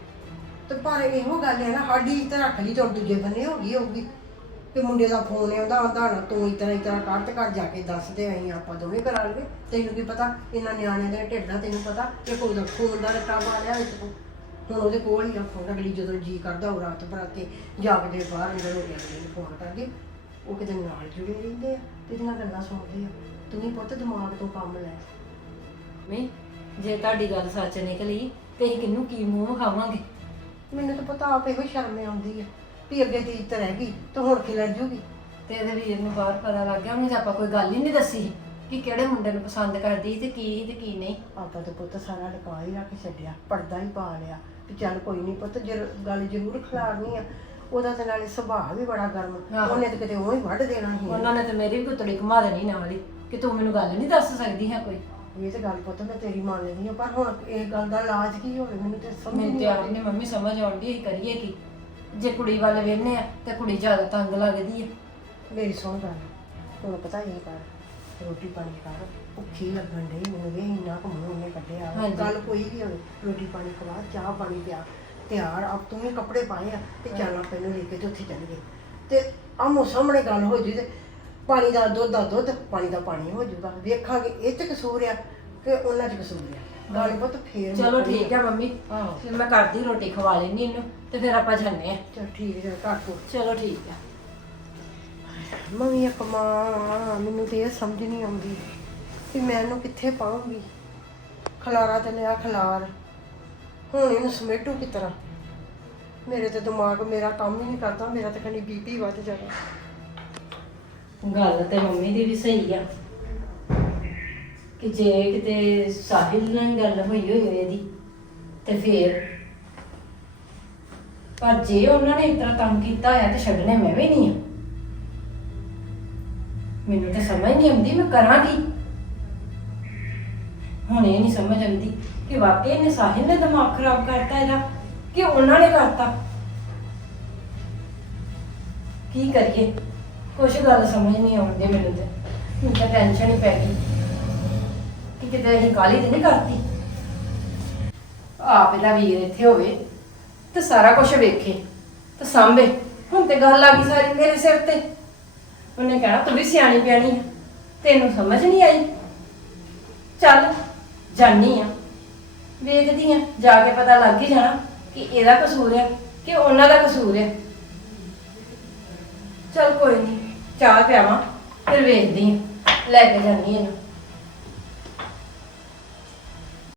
ਤੇ ਪਰ ਇਹੋ ਗੱਲ ਹੈ ਨਾ ਸਾਡੀ ਇੱਜ਼ਤ ਰੱਖ ਲਈ ਤੇ ਦੂਜੇ ਬੰਨੇ ਹੋ ਗਈ ਹੋਊਗੀ। ਤੇ ਮੁੰਡੇ ਦਾ ਫੋਨ ਆਉਂਦਾ ਨਾ ਤੂੰ ਇਤਨਾ ਇਤਨਾ ਕਰ ਤੇ ਘਰ ਜਾ ਕੇ ਦੱਸਦੇ ਆਈ ਆਪਾਂ ਦੋਵੇਂ ਕਰਾ ਲਈਏ ਤੈਨੂੰ ਕੀ ਪਤਾ ਇਹਨਾਂ ਨਿਆਣਿਆਂ ਦੇ ਢਿੱਡ ਦਾ ਤੈਨੂੰ ਪਤਾ ਕਿ ਕੋਈ ਦਾ ਫੋਨ ਦਾ ਰਟਾ ਪਾ ਲਿਆ ਵਿੱਚ ਤੂੰ। ਹੁਣ ਉਹਦੇ ਕੋਲ ਹੀ ਰੱਖੋ ਅਗਲੀ ਜਦੋਂ ਜੀ ਕਰਦਾ ਉਹ ਰਾਤ ਬਰਾਤੇ ਜਾਗਦੇ ਬਾਹਰ ਅੰਦਰ ਹੋ ਕੇ ਅਗਲੇ ਨੂੰ ਫੋਨ ਕਰਦੇ ਉਹ ਕਿਤੇ ਨਾਲ ਜੁੜੇ ਰਹਿੰਦੇ ਆ ਤੇ ਇਹਦੀਆਂ ਗੱਲਾਂ ਸੁਣਦੇ ਆ। ਤੂੰ ਵੀ ਪੁੱਤ ਦਿਮਾਗ ਤੋਂ ਕੰਮ ਲੈ। ਮੰਮੀ ਜੇ ਤੁਹਾਡੀ ਗੱਲ ਸੱਚ ਨਿਕਲੀ ਤੇ ਅਸੀਂ ਕਿਹਨੂੰ ਕੀ ਮੂੰਹ ਖਾਵਾਂਗੇ ਮੈਨੂੰ ਤਾਂ ਪਤਾ ਆਪ ਇਹੋ ਸ਼ਰਮ ਆਉਂਦੀ ਆ। ਵੀ ਅੱਗੇ ਦੀ ਇੱਜ਼ਤ ਰਹਿ ਗਈ ਤੇ ਹੁਣ ਕੀ ਲੱਗ ਜੂਗੀ? ਤੇ ਇਹਦੇ ਵੀਰ ਨੂੰ ਬਾਹਰ ਪਤਾ ਲੱਗ ਗਿਆ ਉਹਨੇ ਤਾਂ ਆਪਾਂ ਕੋਈ ਗੱਲ ਹੀ ਨਹੀਂ ਦੱਸੀ ਕਿ ਕਿਹੜੇ ਮੁੰਡੇ ਨੂੰ ਪਸੰਦ ਕਰਦੀ ਤੇ ਕੀ ਤੇ ਕੀ ਨਹੀਂ। ਆਪਾਂ ਤਾਂ ਪੁੱਤ ਸਾਰਾ ਲੁਕਾ ਹੀ ਰੱਖ ਛੱਡਿਆ ਪਰਦਾ ਹੀ ਪਾ ਲਿਆ ਵੀ ਚੱਲ ਕੋਈ ਨਹੀਂ ਪੁੱਤ ਜਰ ਗੱਲ ਜ਼ਰੂਰ ਖਿਲਾਰਨੀ ਆ ਉਹਦਾ ਤੇ ਨਾਲੇ ਸੁਭਾਅ ਵੀ ਬੜਾ ਗਰਮ ਆਹੋ। ਉਹਨੇ ਤਾਂ ਕਿਤੇ ਉਹ ਹੀ ਵੱਢ ਦੇਣਾ ਸੀ ਉਹਨਾਂ ਨੇ ਤੇ ਮੇਰੀ ਵੀ ਗੁੱਤੜੀ ਘੁਮਾ ਦੇਣੀ ਨਾਲ ਹੀ ਕਿ ਤੂੰ ਮੈਨੂੰ ਗੱਲ ਨਹੀਂ ਦੱਸ ਸਕਦੀ ਹੈ ਕੋਈ। ਇਹ ਤੇ ਗੱਲ ਪੁੱਤ ਮੈਂ ਤੇਰੀ ਮੰਨ ਲੈਂਦੀ ਆ ਪਰ ਹੁਣ ਇਹ ਗੱਲ ਦਾ ਇਲਾਜ ਕੀ ਹੋਵੇ ਮੈਨੂੰ ਤੇ ਸਮਝ ਮੈਨੂੰ ਤੇ ਨਹੀਂ ਨਹੀਂ ਮੰਮੀ ਸਮਝ ਆਉਂਦੀ ਅਸੀਂ ਕਰੀਏ ਕੀ? ਜੇ ਕੁੜੀ ਵੱਲ ਵੇਖਨੇ ਆ ਤੇ ਕੁੜੀ ਜ਼ਿਆਦਾ ਤੰਗ ਲੱਗਦੀ ਹੈ ਮੇਰੀ ਸੁਣ ਗੱਲ ਹੁਣ ਪਤਾ ਇਹ ਕਰ ਰੋਟੀ ਪਾਣੀ ਖਾ ਭੁੱਖੀ ਲੱਗਣ ਡਈ ਮੈਨੂੰ ਵੀ ਇੰਨਾ ਕੁ ਮੂੰਹ ਉਹਨੇ ਕੱਢਿਆ। ਹਾਂਜੀ। ਕੱਲ ਕੋਈ ਵੀ ਹੋਵੇ ਰੋਟੀ ਪਾਣੀ ਖਵਾ ਚਾਹ ਪਾਣੀ ਪਿਆ ਤਿਆਰ ਆਪ ਤੂੰ ਵੀ ਕੱਪੜੇ ਪਾਏ ਆ ਤੇ ਚੱਲ ਆਪਾਂ ਇਹਨੂੰ ਲੈ ਕੇ ਤੇ ਉੱਥੇ ਚੱਲ ਗਏ। ਤੇ ਆਮੋ ਸਾਹਮਣੇ ਗੱਲ ਹੋ ਜੂ ਤੇ ਪਾਣੀ ਦਾ ਦੁੱਧ ਦਾ ਦੁੱਧ ਪਾਣੀ ਦਾ ਪਾਣੀ ਹੋ ਜੂਗਾ। ਵੇਖਾਂਗੇ ਇਹ ਚ ਕਸੂਰ ਆ ਕਿ ਉਹਨਾਂ ਚ ਕਸੂਰ ਆ। ਗੱਲ ਪੁੱਤ ਫੇਰ ਚਲੋ ਠੀਕ ਹੈ ਮੰਮੀ। ਆਹੋ। ਫਿਰ ਮੈਂ ਕਰਦੀ ਰੋਟੀ ਖਵਾ ਲੈਣੀ ਇਹਨੂੰ ਤੇ ਫਿਰ ਆਪਾਂ ਜਾਂਦੇ ਆ ਚਲ ਠੀਕ ਹੈ ਕਾਕੂ ਚਲੋ ਠੀਕ ਹੈ ਮੰਮੀ ਇੱਕ ਮਾਂ ਮੈਨੂੰ ਤੇ ਇਹ ਸਮਝ ਨਹੀਂ ਆਉਂਦੀ ਕਿ ਮੈਂ ਇਹਨੂੰ ਕਿੱਥੇ ਪਾਉਂਗੀ। ਖਲਾਰਾ ਤੇ ਲਿਆ ਖਲਾਰ। ਹੁਣ ਇਹਨੂੰ ਸਮੇਟੂ ਕਿ ਤਰ੍ਹਾਂ? ਮੇਰੇ ਤੇ ਦਿਮਾਗ ਮੇਰਾ ਕੰਮ ਹੀ ਨਹੀਂ ਕਰਦਾ ਮੇਰਾ ਤੇ ਖਣੀ ਬੀਪੀ ਵੱਧ ਜਾਣਾ ਗੱਲ ਤੇ ਮੰਮੀ ਦੀ ਵੀ ਸਹੀ ਆ। ਕਿ ਜੇ ਕਿਤੇ ਸਾਹਿਲ ਨਾਲ ਗੱਲ ਹੋਈ ਹੋਈ ਇਹਦੀ, ਤੇ ਫੇਰ? ਪਰ ਜੇ ਉਹਨਾਂ ਨੇ ਇਤਨਾ ਤੰਗ ਕੀਤਾ ਹੋਇਆ ਤੇ ਛੱਡਣੇ ਮੈਂ ਵੀ ਨਹੀਂ ਆ। ਮੈਨੂੰ ਤਾਂ ਸਮਝ ਨਹੀਂ ਆਉਂਦੀ ਮੈਂ ਕਰਾਂ ਕੀ? ਹੁਣ ਇਹ ਨਹੀਂ ਸਮਝ ਆਉਂਦੀ ਕਿ ਵਾਕਈ ਇਹਨੇ ਸਾਹਿਲ ਨੇ ਦਿਮਾਗ ਖਰਾਬ ਕਰਤਾ ਇਹਦਾ, ਕਿ ਉਹਨਾਂ ਨੇ ਕਰਤਾ। ਕੀ ਕਰੀਏ? ਕੁਛ ਗੱਲ ਸਮਝ ਨਹੀਂ ਆਉਂਦੀ ਮੈਨੂੰ ਤੇ। ਮੈਨੂੰ ਤਾਂ ਟੈਨਸ਼ਨ ਹੀ ਪੈ ਗਈ। ਕਿਤੇ ਅਸੀਂ ਕਾਲੀ ਤੇ ਨਹੀਂ ਕਰਤੀ? ਆਪ ਇਹਦਾ ਵੀਰ ਇੱਥੇ ਹੋਵੇ ਤੇ ਸਾਰਾ ਕੁਝ ਵੇਖੇ ਤੇ ਸਾਂਭੇ। ਹੁਣ ਤੇ ਗੱਲ ਆ ਗਈ ਸਾਰੀ ਮੇਰੇ ਸਿਰ ਤੇ। ਉਹਨੇ ਕਹਿਣਾ, ਤੂੰ ਵੀ ਸਿਆਣੀ ਪਿਆਣੀ ਆ। ਤੈਨੂੰ ਸਮਝ ਨਹੀਂ ਆਈ? ਚੱਲ ਜਾਨੀ ਆ। ਵੇਖਦੀ ਆ, ਜਾ ਕੇ ਪਤਾ ਲੱਗ ਹੀ ਜਾਣਾ ਕਿ ਇਹਦਾ ਕਸੂਰ ਹੈ ਕਿ ਉਹਨਾਂ ਦਾ ਕਸੂਰ ਹੈ ਚੱਲ ਕੋਈ ਨਹੀਂ, ਚਾਹ ਪਿਆਵਾਂ, ਫਿਰ ਵੇਖਦੀ ਆ। ਲੈ ਕੇ ਜਾਨੀ ਇਹਨੂੰ।